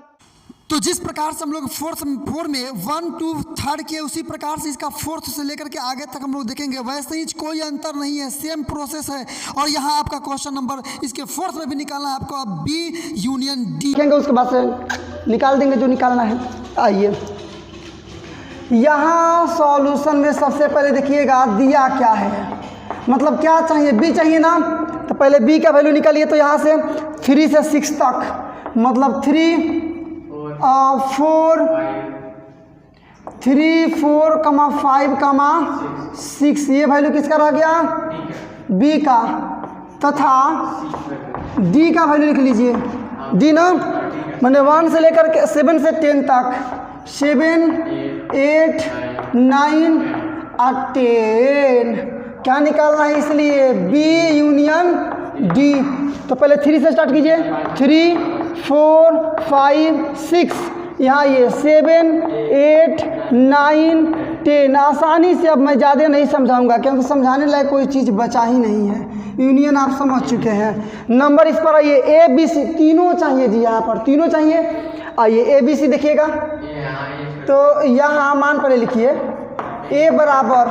तो जिस प्रकार से हम लोग फोर में 1 2 3 किए, उसी प्रकार से इसका 4th से लेकर के आगे तक हम लोग देखेंगे। वैसे ही कोई अंतर नहीं है, सेम प्रोसेस है। और यहाँ आपका क्वेश्चन नंबर इसके 4th में भी निकालना है आपको। अब बी यूनियन डी देखेंगे, उसके बाद से निकाल देंगे जो निकालना है। आइए यहाँ सॉल्यूशन में सबसे पहले देखिएगा दिया क्या है, मतलब क्या चाहिए, बी चाहिए ना। तो पहले बी का वैल्यू निकालिए। तो यहाँ से 3 से 6 तक, मतलब 3 4 5 6, ये वैल्यू किसका रह गया, बी का। तथा डी का वैल्यू लिख लीजिए, डी ना, मैंने 1 से लेकर के 7 से 10 तक, 7 8 9 और 10 क्या निकालना है, इसलिए बी यूनियन डी। तो पहले 3 से स्टार्ट कीजिए, 3 4 5 6, यहाँ ये 7 8 9 10। आसानी से, अब मैं ज़्यादा नहीं समझाऊंगा क्योंकि समझाने लायक कोई चीज़ बचा ही नहीं है। यूनियन आप समझ चुके हैं। नंबर इस पर आइए, ए बी सी तीनों चाहिए जी, यहाँ पर तीनों चाहिए। आइए ए बी सी देखिएगा। तो यहाँ मान पर लिखिए ए बराबर,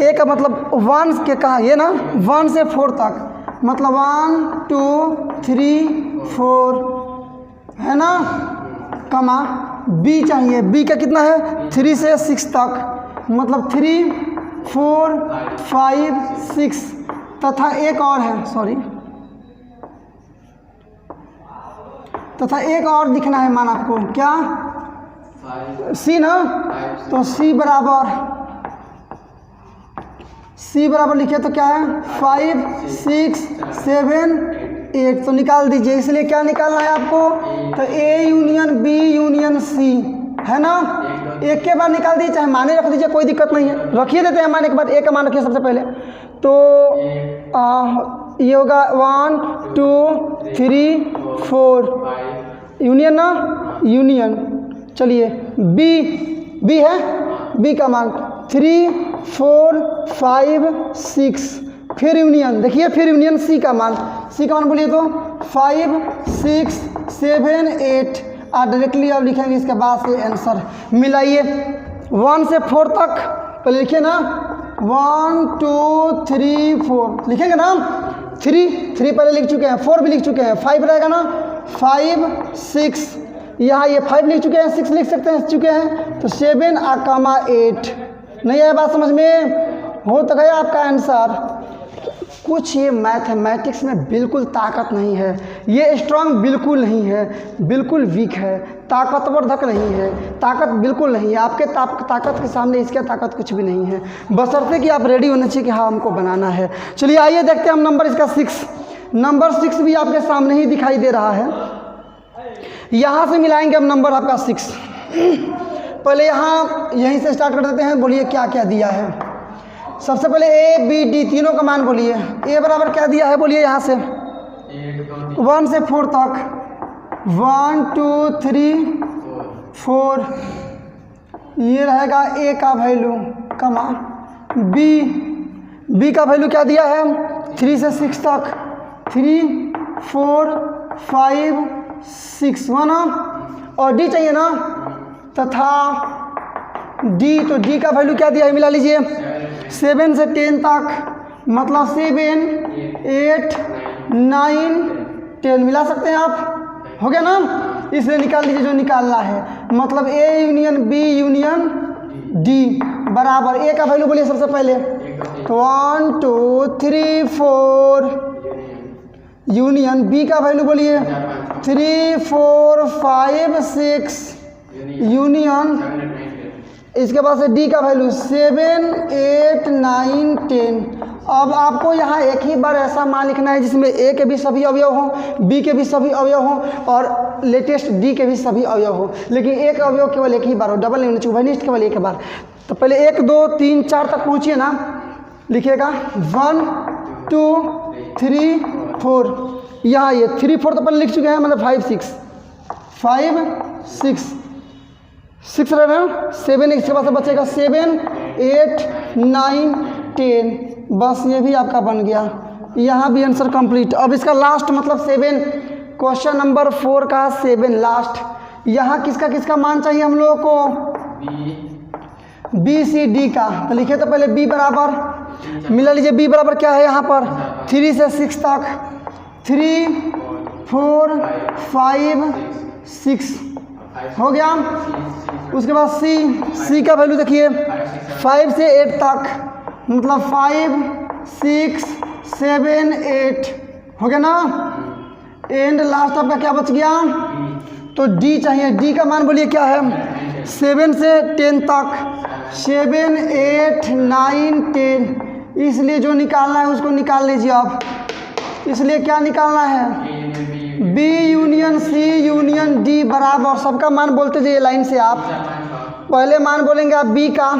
ए का मतलब 1 के कहा, ये ना 1 से 4 तक, मतलब 1 2 3 4 है ना, कमा बी चाहिए। बी का कितना है, 3 से 6 तक, मतलब 3 4 5 6। तथा एक और है, सॉरी, तथा एक और दिखना है मान आपको, क्या, सी ना। तो सी बराबर लिखिए तो क्या है, 5 6 7 8। तो निकाल दीजिए। इसलिए क्या निकालना है आपको, तो A union B union C है ना। एक के बाद निकाल दीजिए, चाहे माने रख दीजिए, कोई दिक्कत नहीं है, रखिए देते हैं माने के बाद। ए का मान रखिए सबसे पहले। तो ये होगा 1 2 3 4 यूनियन ना, यूनियन। चलिए बी है, बी का मान 3 4 5 6, फिर यूनियन देखिए, फिर यूनियन सी का मान बोलिए तो 5 6 7 8। और डायरेक्टली अब लिखेंगे इसके बाद से आंसर मिलाइए। 1 से 4 तक पहले लिखिए ना, 1 2 3 4 लिखेंगे ना। 3 पहले लिख चुके हैं, 4 भी लिख चुके हैं, 5 रहेगा ना, 5 6, यहाँ ये 5 लिख चुके हैं, 6 लिख सकते हैं, चुके हैं। तो 7 और 8। नहीं आया बात समझ में, हो तो गया आपका आंसर। कुछ ये मैथमेटिक्स में बिल्कुल ताकत नहीं है, ये स्ट्रांग बिल्कुल नहीं है, बिल्कुल वीक है, ताकतवर्धक नहीं है, ताकत बिल्कुल नहीं है। आपके ताकत के सामने इसके ताकत कुछ भी नहीं है, बशर्ते कि आप रेडी होने चाहिए कि हाँ हमको बनाना है। चलिए आइए देखते हैं हम नंबर इसका 6। नंबर 6 भी आपके सामने ही दिखाई दे रहा है। यहाँ से मिलाएंगे हम नंबर आपका 6। पहले यहाँ यहीं से स्टार्ट कर देते हैं। बोलिए क्या क्या दिया है। सबसे पहले ए बी डी तीनों का मान बोलिए। ए बराबर क्या दिया है बोलिए, यहाँ से 1 से 4 तक, 1 2 3 4। ये रहेगा ए का वैल्यू, कमा बी का वैल्यू क्या दिया है, 3 से 6 तक, 3 4 5 6 1। और डी चाहिए ना, तथा डी, तो डी का वैल्यू क्या दिया है मिला लीजिए, 7 से 10 तक, मतलब 7 8 9 10 मिला सकते हैं आप, हो गया ना। इसलिए निकाल दीजिए जो निकालना है, मतलब A union B union D बराबर। ए का वैल्यू बोलिए सबसे पहले, तो 1 2 3 4 यूनियन बी का वैल्यू बोलिए 3 4 5 6 यूनियन। इसके बाद से डी का वैल्यू 7 8 9 10। अब आपको यहाँ एक ही बार ऐसा मान लिखना है जिसमें ए के भी सभी अवयव हों, बी के भी सभी अवयव हों, और लेटेस्ट डी के भी सभी अवयव हों। लेकिन एक अवयव केवल एक ही बार हो, डबल नहीं होना चाहिए, उभयनिष्ठ केवल एक बार। तो पहले 1 2 3 4 तक पहुँचिए ना, लिखिएगा 1 2 3 4। यहाँ ये 3 4 तो पहले लिख चुके हैं, मतलब 5 6 रह रहे हैं। 7 इसके बाद से बचेगा 7 8 9 10। बस ये भी आपका बन गया। यहाँ भी आंसर कंप्लीट। अब इसका लास्ट मतलब 7, क्वेश्चन नंबर 4 का 7 लास्ट, यहाँ किसका किसका मान चाहिए हम लोगों को, बी सी डी का। तो लिखे तो पहले बी बराबर, मिला लीजिए बी बराबर क्या है यहाँ पर 3 से 6 तक, 3 4 5 6 हो गया। उसके बाद सी का वैल्यू देखिए 5 से 8 तक, मतलब 5 6 7 8 हो गया ना। एंड लास्ट आपका क्या बच गया, तो डी चाहिए। डी का मान बोलिए क्या है, 7 से 10 तक, 7 8 9 10, इसलिए जो निकालना है उसको निकाल लीजिए आप। इसलिए क्या निकालना है, B union C union D बराबर, सबका मान बोलते जाइए लाइन से आप। पहले मान बोलेंगे आप बी का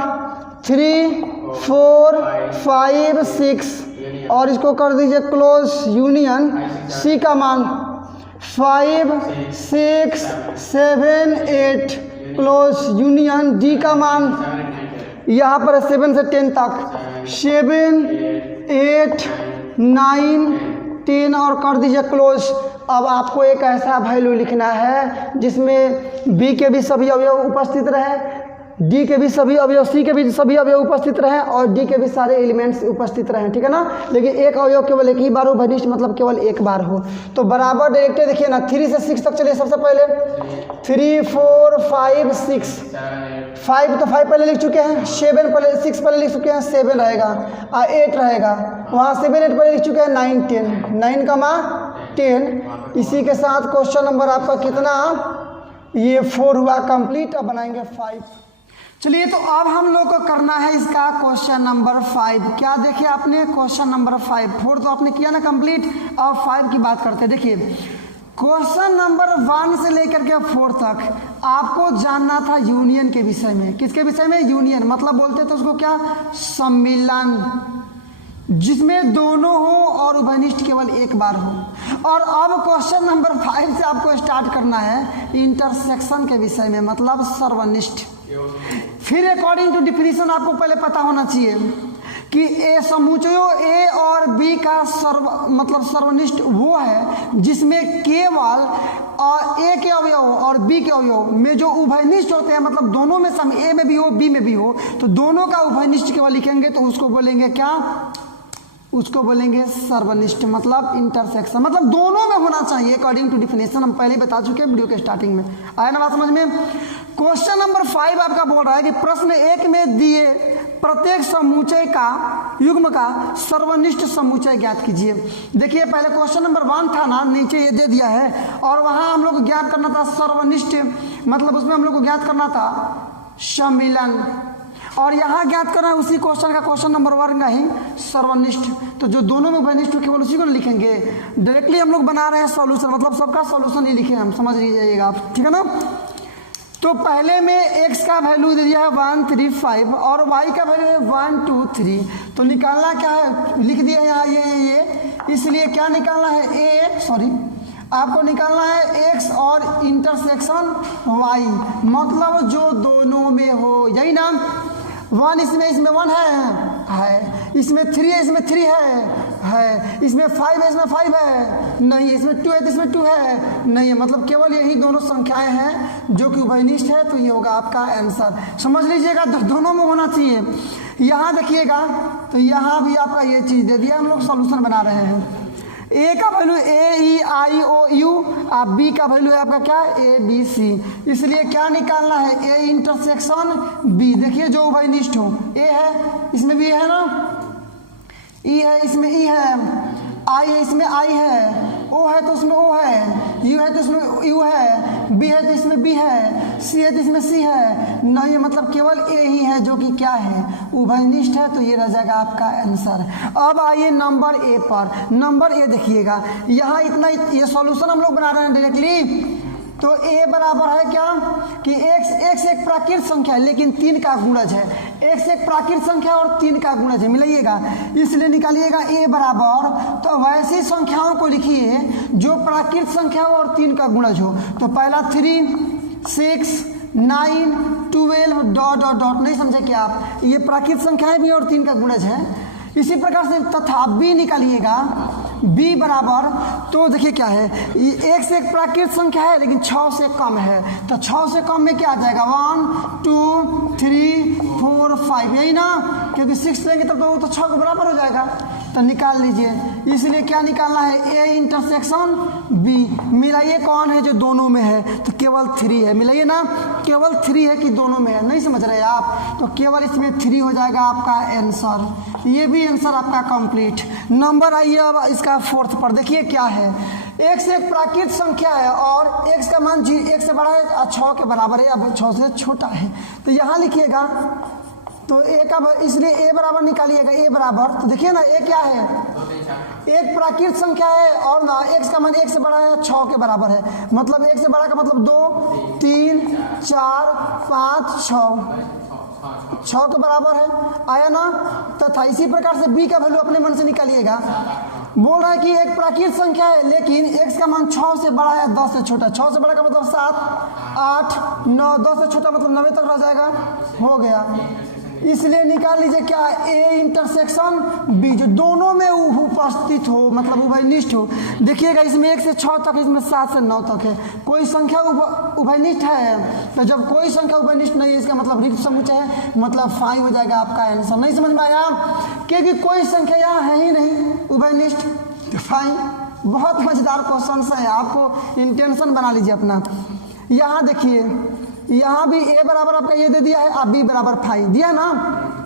3 4 5 6 और इसको कर दीजिए क्लोज यूनियन सी का मान 5 6 7 8 क्लोज यूनियन डी का मान यहाँ पर 7 से 10 तक, 7 8 9 10 और कर दीजिए क्लोज। अब आपको एक ऐसा वैल्यू लिखना है जिसमें बी के भी सभी अवयव उपस्थित रहे, डी के भी सभी अवयव, सी के भी सभी अवयव उपस्थित रहें और डी के भी सारे एलिमेंट्स उपस्थित रहें, ठीक है ना। लेकिन एक अवयव केवल एक ही बार हो, घनिष्ठ मतलब केवल एक बार हो। तो बराबर डायरेक्ट देखिए ना, 3 से 6 तक चलिए। सबसे पहले 3 4 5 6, 5 तो 5 पहले लिख चुके हैं, 7 पहले 6 पहले लिख चुके हैं, 7 रहेगा और 8 रहेगा, वहाँ 7 8 पहले लिख चुके हैं, 9 10, 9 का मान 10। इसी के साथ क्वेश्चन नंबर आपका कितना, ये 4 हुआ कंप्लीट। अब बनाएंगे 5। चलिए तो अब हम लोग को करना है इसका क्वेश्चन नंबर 5। क्या देखिए आपने क्वेश्चन नंबर 5, 4 तो आपने किया ना कंप्लीट, अब 5 की बात करते हैं। देखिए क्वेश्चन नंबर 1 से लेकर के 4 तक आपको जानना था यूनियन के विषय में। किसके विषय में, यूनियन मतलब बोलते तो उसको क्या, सम्मिलन, जिसमें दोनों हो और उभयनिष्ठ केवल एक बार हो। और अब क्वेश्चन नंबर 5 से आपको स्टार्ट करना है इंटरसेक्शन के विषय में, मतलब सर्वनिष्ठ। फिर अकॉर्डिंग टू डिफिनीशन आपको पहले पता होना चाहिए कि ए समुच्चयों ए और बी का मतलब सर्वनिष्ठ वो है जिसमें केवल ए के अवयव और बी के अवयव में जो उभयनिष्ठ होते हैं, मतलब दोनों में सम, ए में भी हो बी में भी हो, तो दोनों का उभयनिष्ठ केवल लिखेंगे तो उसको बोलेंगे क्या, उसको बोलेंगे सर्वनिष्ठ, मतलब इंटरसेक्शन, मतलब दोनों में होना चाहिए अकॉर्डिंग टू डिफिनेशन। हम पहले ही बता चुके हैं वीडियो के स्टार्टिंग में, आया ना बात समझ में। क्वेश्चन नंबर 5 आपका बोल रहा है कि प्रश्न 1 में दिए प्रत्येक समुच्चय का युग्म का सर्वनिष्ठ समुच्चय ज्ञात कीजिए। देखिए पहले क्वेश्चन नंबर 1 था ना, नीचे ये दे दिया है और वहां हम लोग को ज्ञात करना था सर्वनिष्ठ, मतलब उसमें हम लोग को ज्ञात करना था सम्मिलन, और यहाँ ज्ञात करना है उसी क्वेश्चन का, क्वेश्चन नंबर 1 का ही सर्वनिष्ठ। तो जो दोनों में उभयनिष्ठ केवल उसी को लिखेंगे। डायरेक्टली हम लोग बना रहे हैं सॉल्यूशन, मतलब सबका सॉल्यूशन ही लिखे हम, समझ लीजिएगा आप, ठीक है ना। तो पहले में x का वैल्यू दे दिया है 1 3 5 और y का वैल्यू है 1 2 3। तो निकालना क्या है, लिख दिया यहाँ ये, इसलिए क्या निकालना है, आपको निकालना है x और इंटरसेक्शन y, मतलब जो दोनों में हो, यही ना। 1 इसमें 1 है, इसमें 3 है, इसमें 3 है, इसमें 5 है, इसमें 5 है, नहीं इसमें 2 है, इसमें 2 है, नहीं है, मतलब केवल यही दोनों संख्याएं हैं जो कि उभयनिष्ठ है। तो ये होगा आपका आंसर, समझ लीजिएगा, दोनों में होना चाहिए। यहाँ देखिएगा तो यहाँ भी आपका ये चीज़ दे दिया, हम लोग सॉल्यूशन बना रहे हैं। ए का value A E I O U, आप बी का वैल्यू है आपका क्या, ए बी सी, इसलिए क्या निकालना है, ए इंटरसेक्शन बी। देखिए जो उभयनिष्ठ हो, ए है इसमें भी है ना, ई है इसमें ई है, आई है इसमें आई है, ओ है तो उसमें ओ है, यू है तो इसमें यू है, बी है तो इसमें बी है, सी है तो इसमें सी है, नहीं मतलब केवल ए ही है जो कि क्या है, उभयनिष्ठ है। तो ये रह जाएगा आपका आंसर। अब आइए नंबर ए पर। नंबर ए देखिएगा, यहाँ इतना ये सॉल्यूशन हम लोग बना रहे हैं डायरेक्टली। तो a बराबर है क्या कि x एक प्राकृत संख्या है लेकिन 3 का गुणज है, x एक प्राकृत संख्या और 3 का गुणज है, मिलाइएगा, इसलिए निकालिएगा a बराबर। तो वैसी संख्याओं को लिखिए जो प्राकृत संख्या हो और 3 का गुणज हो। तो पहला 3 6 9 12 ... नहीं समझे क्या आप, ये प्राकृत संख्याएं भी और 3 का गुणज है। इसी प्रकार से तथा बी निकालिएगा, बी बराबर, तो देखिए क्या है, एक से एक प्राकृत संख्या है लेकिन 6 से कम है, तो 6 से कम में क्या आ जाएगा 1 2 3 4 5, यही ना, क्योंकि 6 लेंगे तब तो वो तो 6 के बराबर हो जाएगा, तो निकाल लीजिए। इसलिए क्या निकालना है, ए इंटरसेक्शन बी। मिलाइए कौन है जो दोनों में है, तो केवल 3 है, मिलाइए ना, केवल 3 है कि दोनों में है, नहीं समझ रहे आप, तो केवल इसमें 3 हो जाएगा आपका आंसर। ये भी आंसर आपका कंप्लीट। नंबर आइए अब इसका फोर्थ पर, देखिए क्या है, एक से एक प्राकृत संख्या है और x का मान 1 से बड़ा है 6 के बराबर है, अब 6 से छोटा है, तो यहाँ लिखिएगा, तो ए का, इसलिए ए बराबर निकालिएगा, ए बराबर, तो देखिए ना ए क्या है, एक प्राकृत संख्या है और ना x का मान 1 से बड़ा है 6 के बराबर है, मतलब 1 से बड़ा का मतलब 2 3 4 5 6 के बराबर है, आया ना, तथा इसी प्रकार से b का वैल्यू अपने मन से निकालिएगा। बोल रहा है कि एक प्राकृत संख्या है लेकिन x का मान 6 से बड़ा है 10 से छोटा, 6 से बड़ा का मतलब 7 8 9, 10 से छोटा मतलब 90 तक रह जाएगा, हो गया। इसलिए निकाल लीजिए क्या, ए इंटरसेक्शन बी, जो दोनों में उपस्थित हो, मतलब उभयनिष्ठ हो। देखिएगा इसमें 1 से 6 तक, इसमें 7 से 9 तक है, कोई संख्या उभयनिष्ठ है, तो जब कोई संख्या उभयनिष्ठ नहीं है इसका मतलब रिक्त समुच्चय है, मतलब 5 हो जाएगा आपका आंसर। नहीं समझ में आया, क्योंकि कोई संख्या यहाँ है ही नहीं उभयनिष्ठ, तो 5। बहुत मजेदार क्वेश्चन है, आपको इंटेंशन बना लीजिए अपना। यहाँ देखिए, यहाँ भी a बराबर आपका ये दे दिया है, अब b बराबर 5 दिया ना,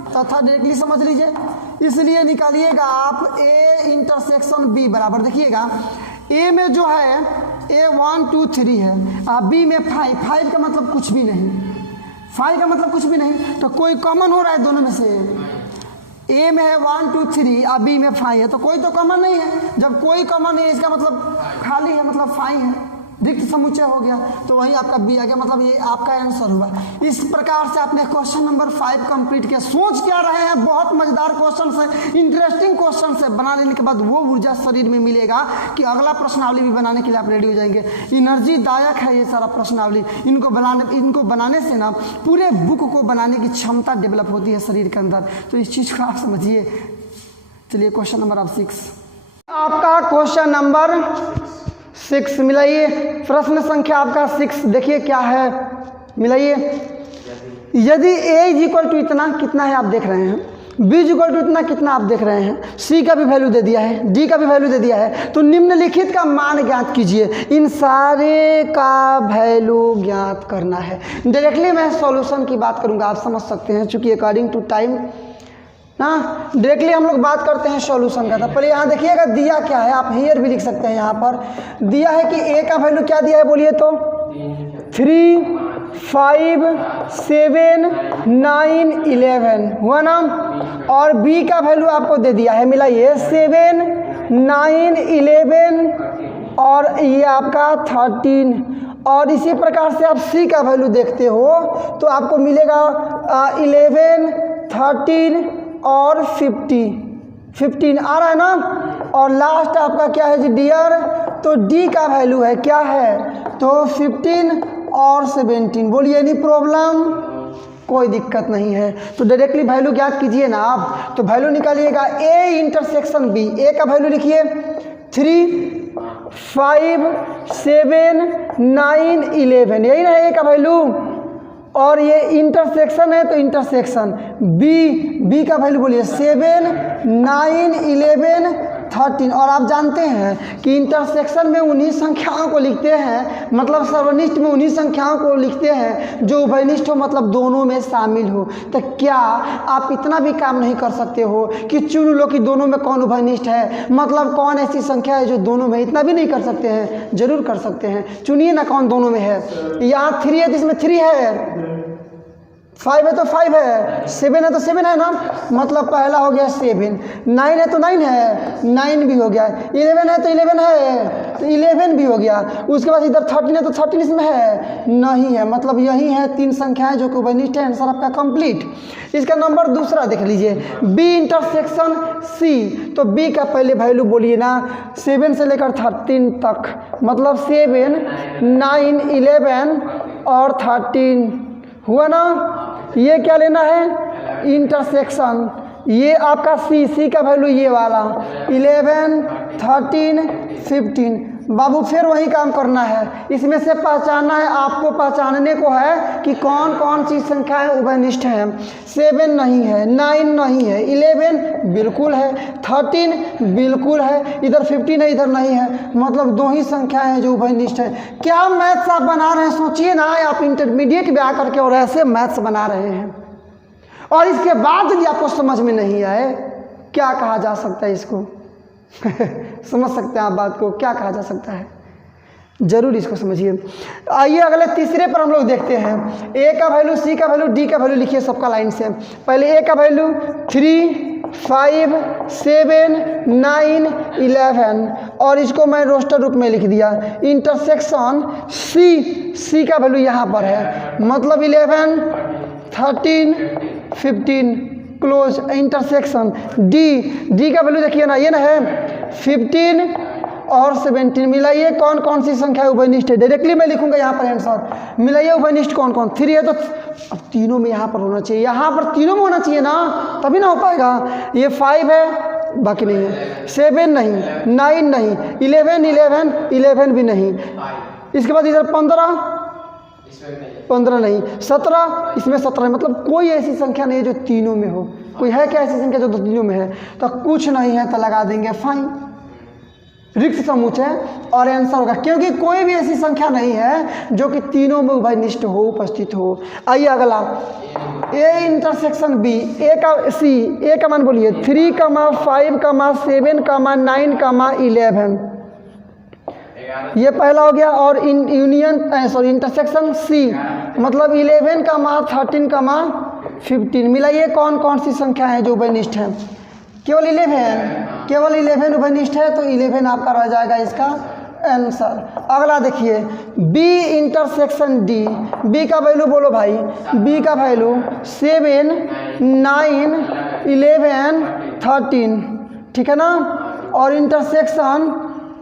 तथा डायरेक्टली समझ लीजिए। इसलिए निकालिएगा आप a इंटरसेक्शन b बराबर, देखिएगा a में जो है a 1 2 3 है, अब b में 5 का मतलब कुछ भी नहीं, 5 का मतलब कुछ भी नहीं, तो कोई कॉमन हो रहा है दोनों में से, a में है 1 2 3 और b में 5 है, तो कोई तो कॉमन नहीं है, जब कोई कॉमन नहीं है इसका मतलब खाली है, मतलब 5 है, रिक्त समुच्चय हो गया, तो वही आपका बी आ गया, मतलब ये आपका आंसर हुआ। इस प्रकार से आपने क्वेश्चन नंबर 5 कंप्लीट किया। सोच क्या रहे हैं, बहुत मजेदार क्वेश्चन है, इंटरेस्टिंग क्वेश्चन है, बना लेने के बाद वो ऊर्जा शरीर में मिलेगा कि अगला प्रश्नावली भी बनाने के लिए आप रेडी हो जाएंगे। एनर्जी दायक है ये सारा प्रश्नावली, इनको बनाने से ना पूरे बुक को बनाने की क्षमता डेवलप होती है शरीर के अंदर, तो इस चीज़ को आप समझिए। चलिए क्वेश्चन नंबर आप 6, आपका क्वेश्चन नंबर 6 मिलाइए, प्रश्न संख्या आपका 6, देखिए क्या है, मिलाइए। यदि a इज इक्वल टू इतना, कितना है आप देख रहे हैं, b इज इक्वल टू इतना, कितना आप देख रहे हैं, c का भी वैल्यू दे दिया है, d का भी वैल्यू दे दिया है, तो निम्नलिखित का मान ज्ञात कीजिए। इन सारे का वैल्यू ज्ञात करना है। डायरेक्टली मैं सॉल्यूशन की बात करूंगा, आप समझ सकते हैं, चूंकि अकॉर्डिंग टू टाइम ना डायरेक्टली हम लोग बात करते हैं सॉल्यूशन का। तो पहले यहाँ देखिएगा दिया क्या है, आप हियर भी लिख सकते हैं, यहाँ पर दिया है कि a का वैल्यू क्या दिया है, बोलिए तो 3 5 7 9 11 हुआ ना, और b का वैल्यू आपको दे दिया है, मिलाइए 7 9 11 और ये आपका 13, और इसी प्रकार से आप c का वैल्यू देखते हो तो आपको मिलेगा 11 13 और 15 आ रहा है ना, और लास्ट आपका क्या है जी डियर, तो d का वैल्यू है क्या है, तो 15 और 17, बोलिए एनी प्रॉब्लम, कोई दिक्कत नहीं है। तो डायरेक्टली वैल्यू ज्ञात कीजिए ना आप, तो वैल्यू निकालिएगा a इंटरसेक्शन b, a का वैल्यू लिखिए 3 5 7 9 11, यही ना a का वैल्यू, और ये इंटरसेक्शन है तो इंटरसेक्शन b का वैल्यू बोलिए 7 9 11 13, और आप जानते हैं कि इंटरसेक्शन में उन्हीं संख्याओं को लिखते हैं, मतलब सर्वनिष्ठ में उन्हीं संख्याओं को लिखते हैं जो उभयनिष्ठ हो, मतलब दोनों में शामिल हो। तो क्या आप इतना भी काम नहीं कर सकते हो कि चुन लो कि दोनों में कौन उभयनिष्ठ है, मतलब कौन ऐसी संख्या है जो दोनों में, इतना भी नहीं कर सकते हैं, जरूर कर सकते हैं, चुनिए ना कौन दोनों में है। यहाँ 3 है तो इसमें 3 है, 5 है तो 5 है, 7 है तो 7 है ना, मतलब पहला हो गया 7, 9 है तो 9 है, 9 भी हो गया, 11 है तो 11 है तो 11 भी हो गया, उसके बाद इधर 13 है तो 13 इसमें है नहीं है, मतलब यही है 3 संख्याएं जो कि उभयनिष्ठ है। आंसर आपका कंप्लीट। इसका नंबर दूसरा देख लीजिए, b इंटरसेक्शन c, तो b का पहले वैल्यू बोलिए ना 7 से लेकर 13 तक, मतलब 7 9 11 और 13 हुआ ना, ये क्या लेना है इंटरसेक्शन, ये आपका सी का वैल्यू ये वाला 11, 13, 15। बाबू फिर वही काम करना है, इसमें से पहचानना है, आपको पहचानने को है कि कौन कौन सी संख्याएं उभयनिष्ठ हैं। 7 नहीं है, 9 नहीं है, 11 बिल्कुल है, 13 बिल्कुल है, इधर 15 है, इधर नहीं है। मतलब 2 ही संख्याएं हैं जो उभयनिष्ठ है। क्या मैथ्स आप बना रहे हैं, सोचिए ना, आप इंटरमीडिएट में आकर के और ऐसे मैथ्स बना रहे हैं और इसके बाद यदि आपको समझ में नहीं आए क्या कहा जा सकता है इसको समझ सकते हैं आप बात को, क्या कहा जा सकता है, जरूर इसको समझिए। आइए अगले तीसरे पर हम लोग देखते हैं। ए का वैल्यू, सी का वैल्यू, डी का वैल्यू लिखिए सबका लाइन से। पहले ए का वैल्यू 3, 5, 7, 9, 11 और इसको मैं रोस्टर रूप में लिख दिया। इंटरसेक्शन सी का वैल्यू यहाँ पर है, मतलब 11, 13, 15 क्लोज। इंटरसेक्शन डी का वैल्यू देखिए ना, ये ना है 15 और 17। मिलाइए कौन कौन सी संख्या उभयनिष्ठ है। डायरेक्टली मैं लिखूंगा यहाँ पर आंसर। मिलाइए उभयनिष्ठ कौन कौन। 3 है तो अब तीनों में यहाँ पर होना चाहिए, यहाँ पर तीनों में होना चाहिए ना, तभी ना हो पाएगा। ये 5 है, बाकी नहीं है। 7 नहीं, 9 नहीं, 11 भी नहीं। इसके बाद इधर 15 नहीं, 17, इसमें 17 है। मतलब कोई ऐसी संख्या नहीं है जो तीनों में हो। कोई है क्या ऐसी संख्या जो तीनों में है? तो कुछ नहीं है तो लगा देंगे फाइन, रिक्त समुच्चय और आंसर होगा, क्योंकि कोई भी ऐसी संख्या नहीं है जो कि तीनों में उभयनिष्ठ हो, उपस्थित हो। आइए अगला, ए इंटरसेक्शन बी। ए का मान बोलिए 3, 5, 7, 9, 11। ये पहला हो गया। और इंटरसेक्शन सी मतलब 11, 13, 15। मिलाइए कौन कौन सी संख्या है जो उभयनिष्ठ है। केवल 11 उभयनिष्ठ है, तो 11 आपका रह जाएगा इसका आंसर। अगला देखिए, बी इंटरसेक्शन डी। बी का वैल्यू बोलो भाई। बी का वैल्यू 7, 9, 11, 13, ठीक है ना। और इंटरसेक्शन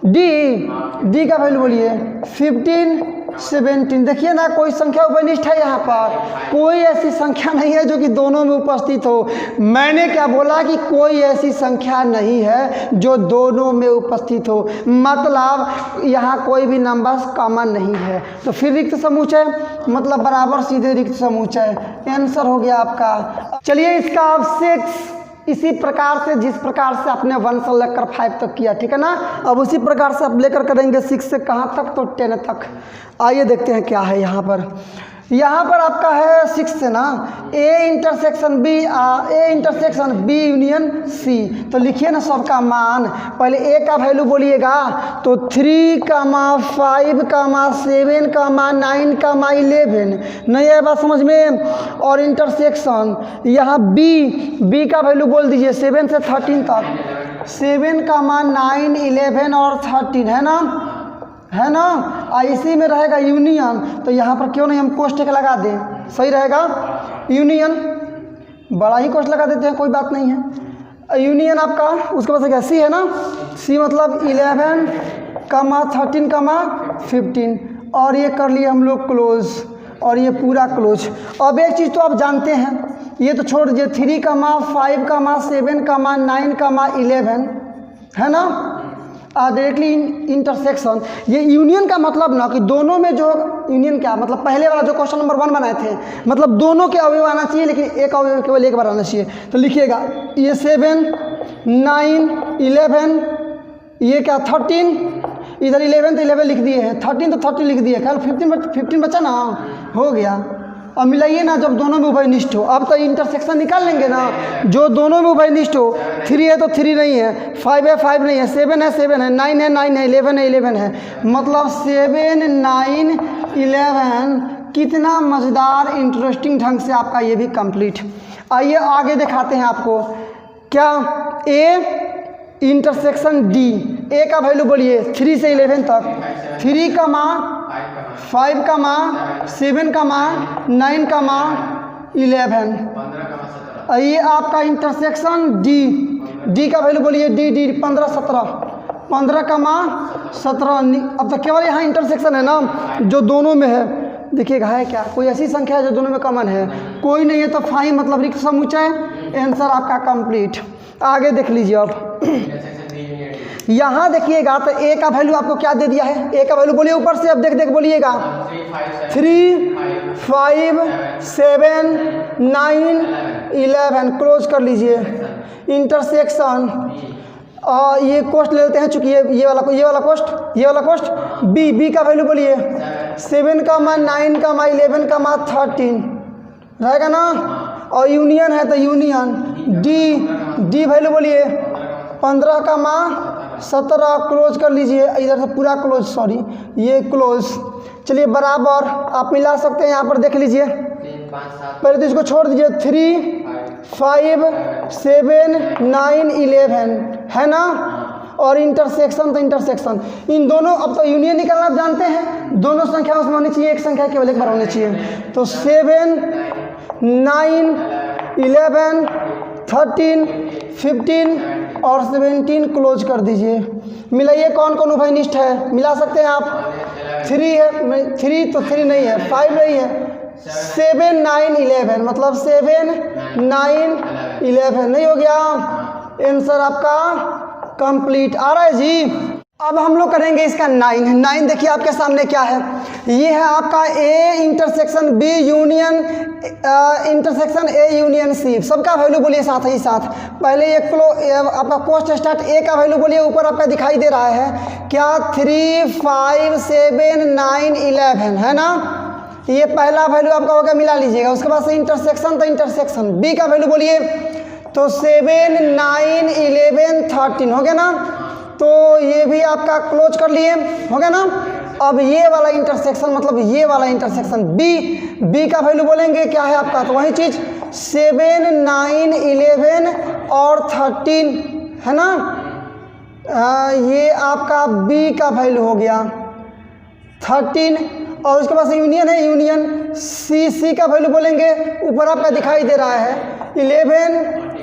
डी का वैल्यू बोलिए 15, 17। देखिए ना, कोई संख्या उभयनिष्ठ है यहाँ पर? कोई ऐसी संख्या नहीं है जो कि दोनों में उपस्थित हो। मैंने क्या बोला कि कोई ऐसी संख्या नहीं है जो दोनों में उपस्थित हो, मतलब यहाँ कोई भी नंबर कॉमन नहीं है। तो फिर रिक्त समुच्चय मतलब बराबर सीधे रिक्त समुच्चय, आंसर हो गया आपका। चलिए इसका अब 6 इसी प्रकार से जिस प्रकार से आपने 1 से लेकर 5 तक किया, ठीक है ना, अब उसी प्रकार से आप लेकर करेंगे 6 से कहाँ तक, तो 10 तक। आइए देखते हैं क्या है यहाँ पर। यहाँ पर आपका है 6 से ना, A intersection B union C. तो लिखिए ना सबका मान। पहले ए का वैल्यू बोलिएगा तो 3, 5, 7, 9, 11। नहीं है बात समझ में। और इंटरसेक्शन यहाँ बी का वैल्यू बोल दीजिए 7 से 13 तक। 7, 9, 11 और 13 है ना। इसी में रहेगा यूनियन, तो यहाँ पर क्यों नहीं हम कोष्टक लगा दें, सही रहेगा। यूनियन बड़ा ही कोष्टक लगा देते हैं, कोई बात नहीं है। यूनियन आपका उसके बाद क्या सी है ना, सी मतलब 11, 13, 15। और ये कर लिए हम लोग क्लोज, और ये पूरा क्लोज। अब एक चीज़ तो आप जानते हैं, ये तो छोड़ दीजिए 3, 5, 7, 9, 11 है ना। डायरेक्टली इंटरसेक्शन, ये यूनियन का मतलब ना कि दोनों में जो यूनियन क्या मतलब, पहले वाला जो क्वेश्चन नंबर 1 बनाए थे, मतलब दोनों के अवयव आना चाहिए, लेकिन एक अवयव केवल एक बार आना चाहिए। तो लिखिएगा ये 7, 9, 11, ये क्या 13, इधर 11 तो 11 लिख दिए हैं, 13 तो 13 लिख दिए, कल 15 बचा ना, हो गया। अब मिलाइए ना जब दोनों में उभयनिष्ठ हो। अब तो इंटरसेक्शन निकाल लेंगे ना, जो दोनों में उभयनिष्ठ हो। 3 है तो 3 नहीं है, 5 है 5 नहीं है, 7 है 7 है, 9 है 9 है, 11 है 11 है। मतलब 7, 9, 11 कितना मज़ेदार इंटरेस्टिंग ढंग से आपका ये भी कंप्लीट। आइए आगे दिखाते हैं आपको। क्या ए इंटरसेक्शन डी। ए का वैल्यू बोलिए 3 से 11 तक। 3, 5, 7, 9, 11। ये आपका इंटरसेक्शन डी का वैल्यू बोलिए डी 15, 17। 15, 17। अब तो केवल यहाँ इंटरसेक्शन है ना जो दोनों में है। देखिएगा है क्या, कोई ऐसी संख्या है जो दोनों में कॉमन है? कोई नहीं है, तो 5 मतलब रिक्त समुच्चय, आंसर आपका कंप्लीट। आगे देख लीजिए अब यहाँ देखिएगा तो ए का वैल्यू आपको क्या दे दिया है? ए का वैल्यू बोलिए ऊपर से, अब देख देख बोलिएगा 3, 5, 7, 9, 11 क्लोज कर लीजिए। इंटरसेक्शन ये कोष्ट ले लेते हैं, चूंकि ये वाला कोष्ट बी का वैल्यू बोलिए 7, 9, 11, 13 रहेगा ना। और यूनियन है तो यूनियन डी वैल्यू बोलिए 15, 17 क्लोज कर लीजिए। इधर से पूरा क्लोज, सॉरी ये क्लोज। चलिए बराबर आप मिला सकते हैं, यहाँ पर देख लीजिए। पहले तो इसको छोड़ दीजिए, 3, 5, 7, 9, 11 है ना। और इंटरसेक्शन तो इंटरसेक्शन इन दोनों, अब तो यूनियन निकालना आप जानते हैं, दोनों संख्या उसमें होनी चाहिए, एक संख्या केवल एक बार होनी चाहिए। तो 7, 9, 11, 13, 15 और 17 क्लोज कर दीजिए। मिलाइए कौन कौन उभयनिष्ठ है, मिला सकते हैं आप। 3 है, 3 तो 3 नहीं है, 5 नहीं है, 7, 9, 11 मतलब 7, 9, 11 नहीं हो गया। आंसर आपका कंप्लीट आ रहा है जी। अब हम लोग करेंगे इसका 9 देखिए आपके सामने क्या है। ये है आपका A intersection B union intersection A union C. सबका वैल्यू बोलिए साथ ही साथ। पहले ये आपका कोस्ट स्टार्ट ए का वैल्यू बोलिए, ऊपर आपका दिखाई दे रहा है क्या 3, 5, 7, 9, 11 है ना। ये पहला वैल्यू आपका होगा, मिला लीजिएगा। उसके बाद से इंटरसेक्शन तो इंटरसेक्शन बी का वैल्यू बोलिए तो 7, 9, 11, 13 हो गया ना। तो ये भी आपका क्लोज कर लिए, हो गया ना। अब ये वाला इंटरसेक्शन मतलब ये वाला इंटरसेक्शन बी का वैल्यू बोलेंगे क्या है आपका, तो वही चीज़ 7, 9, 11 और 13 है ना। ये आपका बी का वैल्यू हो गया 13। और उसके बाद यूनियन है, यूनियन सी का वैल्यू बोलेंगे, ऊपर आपका दिखाई दे रहा है 11,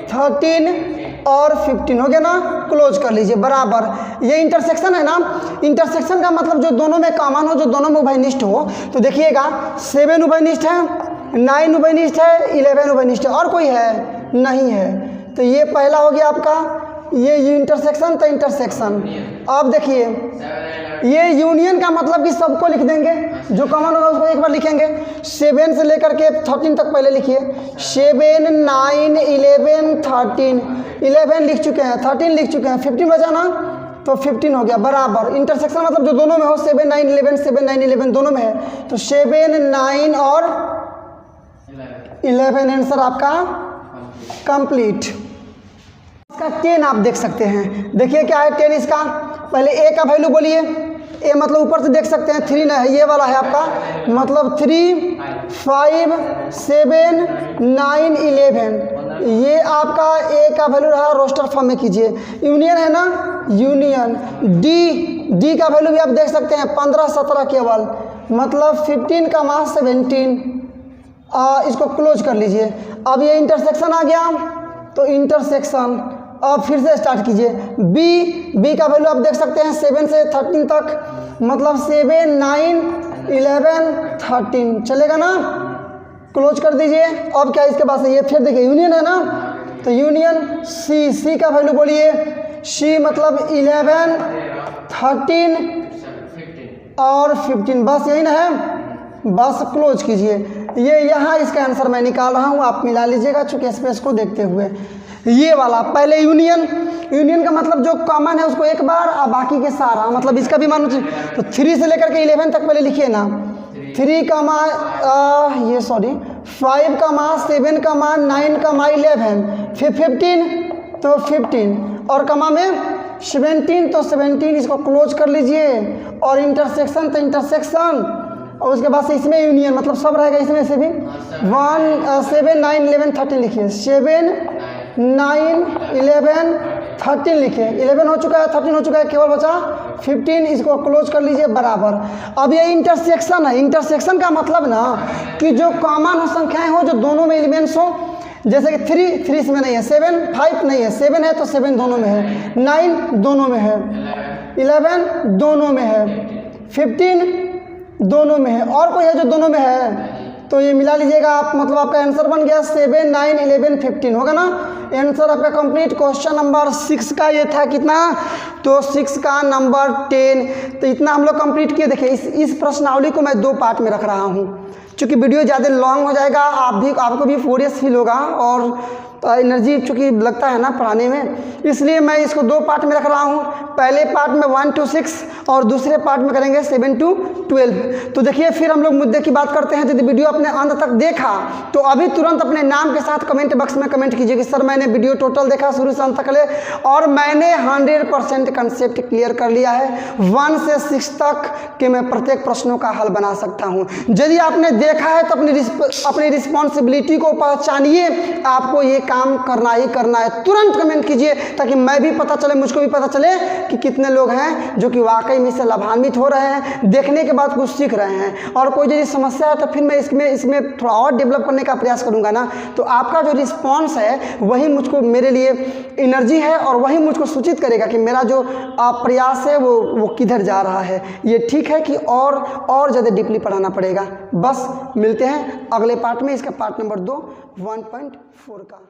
13 और 15 हो गया ना। क्लोज कर लीजिए बराबर। ये इंटरसेक्शन है ना, इंटरसेक्शन का मतलब जो दोनों में कॉमन हो, जो दोनों में उभयनिष्ठ हो। तो देखिएगा 7 उभयनिष्ठ है, 9 उभयनिष्ठ है, 11 उभयनिष्ठ है, और कोई है नहीं है। तो ये पहला हो गया आपका, ये इंटरसेक्शन तो इंटरसेक्शन। अब देखिए ये यूनियन का मतलब कि सबको लिख देंगे, जो कॉमन होगा उसको एक बार लिखेंगे। 7 से लेकर के 13 तक पहले लिखिए, 7, 9, 11, 13 11 लिख चुके हैं, 13 लिख चुके हैं, 15 बचा ना, तो 15 हो गया बराबर। इंटरसेक्शन मतलब जो दोनों में हो, 7, 9, 11, 7, 9, 11 दोनों में है, तो 7, 9 और 11 आंसर आपका कंप्लीट। इसका 10 आप देख सकते हैं। देखिए क्या है 10 इसका, पहले ए का वैल्यू बोलिए। ए मतलब ऊपर से देख सकते हैं 3 है, ये वाला है आपका, मतलब 3, 5, 7, 9, 11 ये आपका ए का वैल्यू रहा। रोस्टर फॉर्म में कीजिए। यूनियन है ना, यूनियन डी का वैल्यू भी आप देख सकते हैं 15, 17 केवल, मतलब 15, 17 इसको क्लोज कर लीजिए। अब ये इंटरसेक्शन आ गया, तो इंटरसेक्शन अब फिर से स्टार्ट कीजिए। बी का वैल्यू आप देख सकते हैं 7 से 13 तक, मतलब 7, 9, 11, 13 चलेगा ना। क्लोज कर दीजिए। अब क्या इसके पास है, ये फिर देखिए यूनियन है ना, तो यूनियन सी का वैल्यू बोलिए। सी मतलब 11, 13 और 15, बस यही ना है, बस क्लोज कीजिए। ये यहाँ इसका आंसर मैं निकाल रहा हूँ, आप मिला लीजिएगा चूँकि स्पेस को देखते हुए। ये वाला पहले यूनियन का मतलब जो कॉमन है उसको एक बार, और बाकी के सारा, मतलब इसका भी मान लीजिए। तो 3 से लेकर के 11 तक पहले लिखिए ना, 3, 5, 7, 9, 11 फिर 15 तो 15 और कमा में 17 तो 17 इसको क्लोज कर लीजिए। और इंटरसेक्शन तो इंटरसेक्शन, और उसके बाद से इसमें यूनियन मतलब सब रहेगा इसमें से भी। 7, 9, 11, 13 लिखिए। 7, 9, 11, 13 लिखिए। 11 हो चुका है, 13 हो चुका है, केवल बचा 15, इसको क्लोज कर लीजिए बराबर। अब ये इंटरसेक्शन है। इंटरसेक्शन का मतलब ना कि जो कॉमन हो संख्याएं हो, जो दोनों में एलिमेंट्स हो, जैसे कि 3 इसमें नहीं है, 7, 5 नहीं है, 7 है तो 7 दोनों में है, 9 दोनों में है, 11 दोनों में है, 15 दोनों में है। और कोई है जो दोनों में है तो ये मिला लीजिएगा आप, मतलब आपका आंसर बन गया 7, 9, 11, 15 होगा ना। आंसर आपका कंप्लीट। क्वेश्चन नंबर 6 का ये था कितना, तो 6 का नंबर 10। तो इतना हम लोग कंप्लीट किए। देखिए इस प्रश्नावली को मैं 2 पार्ट में रख रहा हूँ, चूँकि वीडियो ज़्यादा लॉन्ग हो जाएगा, आपको भी फ्यूरियस फील होगा और एनर्जी चूँकि लगता है ना पढ़ाने में, इसलिए मैं इसको 2 पार्ट में रख रहा हूँ। पहले पार्ट में 1 to 6 और दूसरे पार्ट में करेंगे 7 to 12। तो देखिए फिर हम लोग मुद्दे की बात करते हैं। यदि वीडियो अपने अंत तक देखा तो अभी तुरंत अपने नाम के साथ कमेंट बॉक्स में कमेंट कीजिए कि सर मैंने वीडियो टोटल देखा शुरू से अंत तक ले और मैंने 100% कंसेप्ट क्लियर कर लिया है 1 से 6 तक कि मैं प्रत्येक प्रश्नों का हल बना सकता हूँ। यदि आपने देखा है तो अपनी रिस्पॉन्सिबिलिटी को पहचानिए, आपको ये काम करना ही करना है। तुरंत कमेंट कीजिए ताकि मैं भी पता चले, मुझको भी पता चले कि कितने लोग हैं जो कि वाकई में इससे लाभान्वित हो रहे हैं, देखने के बाद कुछ सीख रहे हैं। और कोई यदि समस्या है तो फिर मैं इसमें थोड़ा और डेवलप करने का प्रयास करूंगा ना। तो आपका जो रिस्पॉन्स है वही मुझको, मेरे लिए एनर्जी है और वही मुझको सूचित करेगा कि मेरा जो प्रयास है वो किधर जा रहा है। ये ठीक है कि और ज़्यादा डीपली पढ़ाना पड़ेगा। बस मिलते हैं अगले पार्ट में, इसका पार्ट नंबर 2 1.4 का।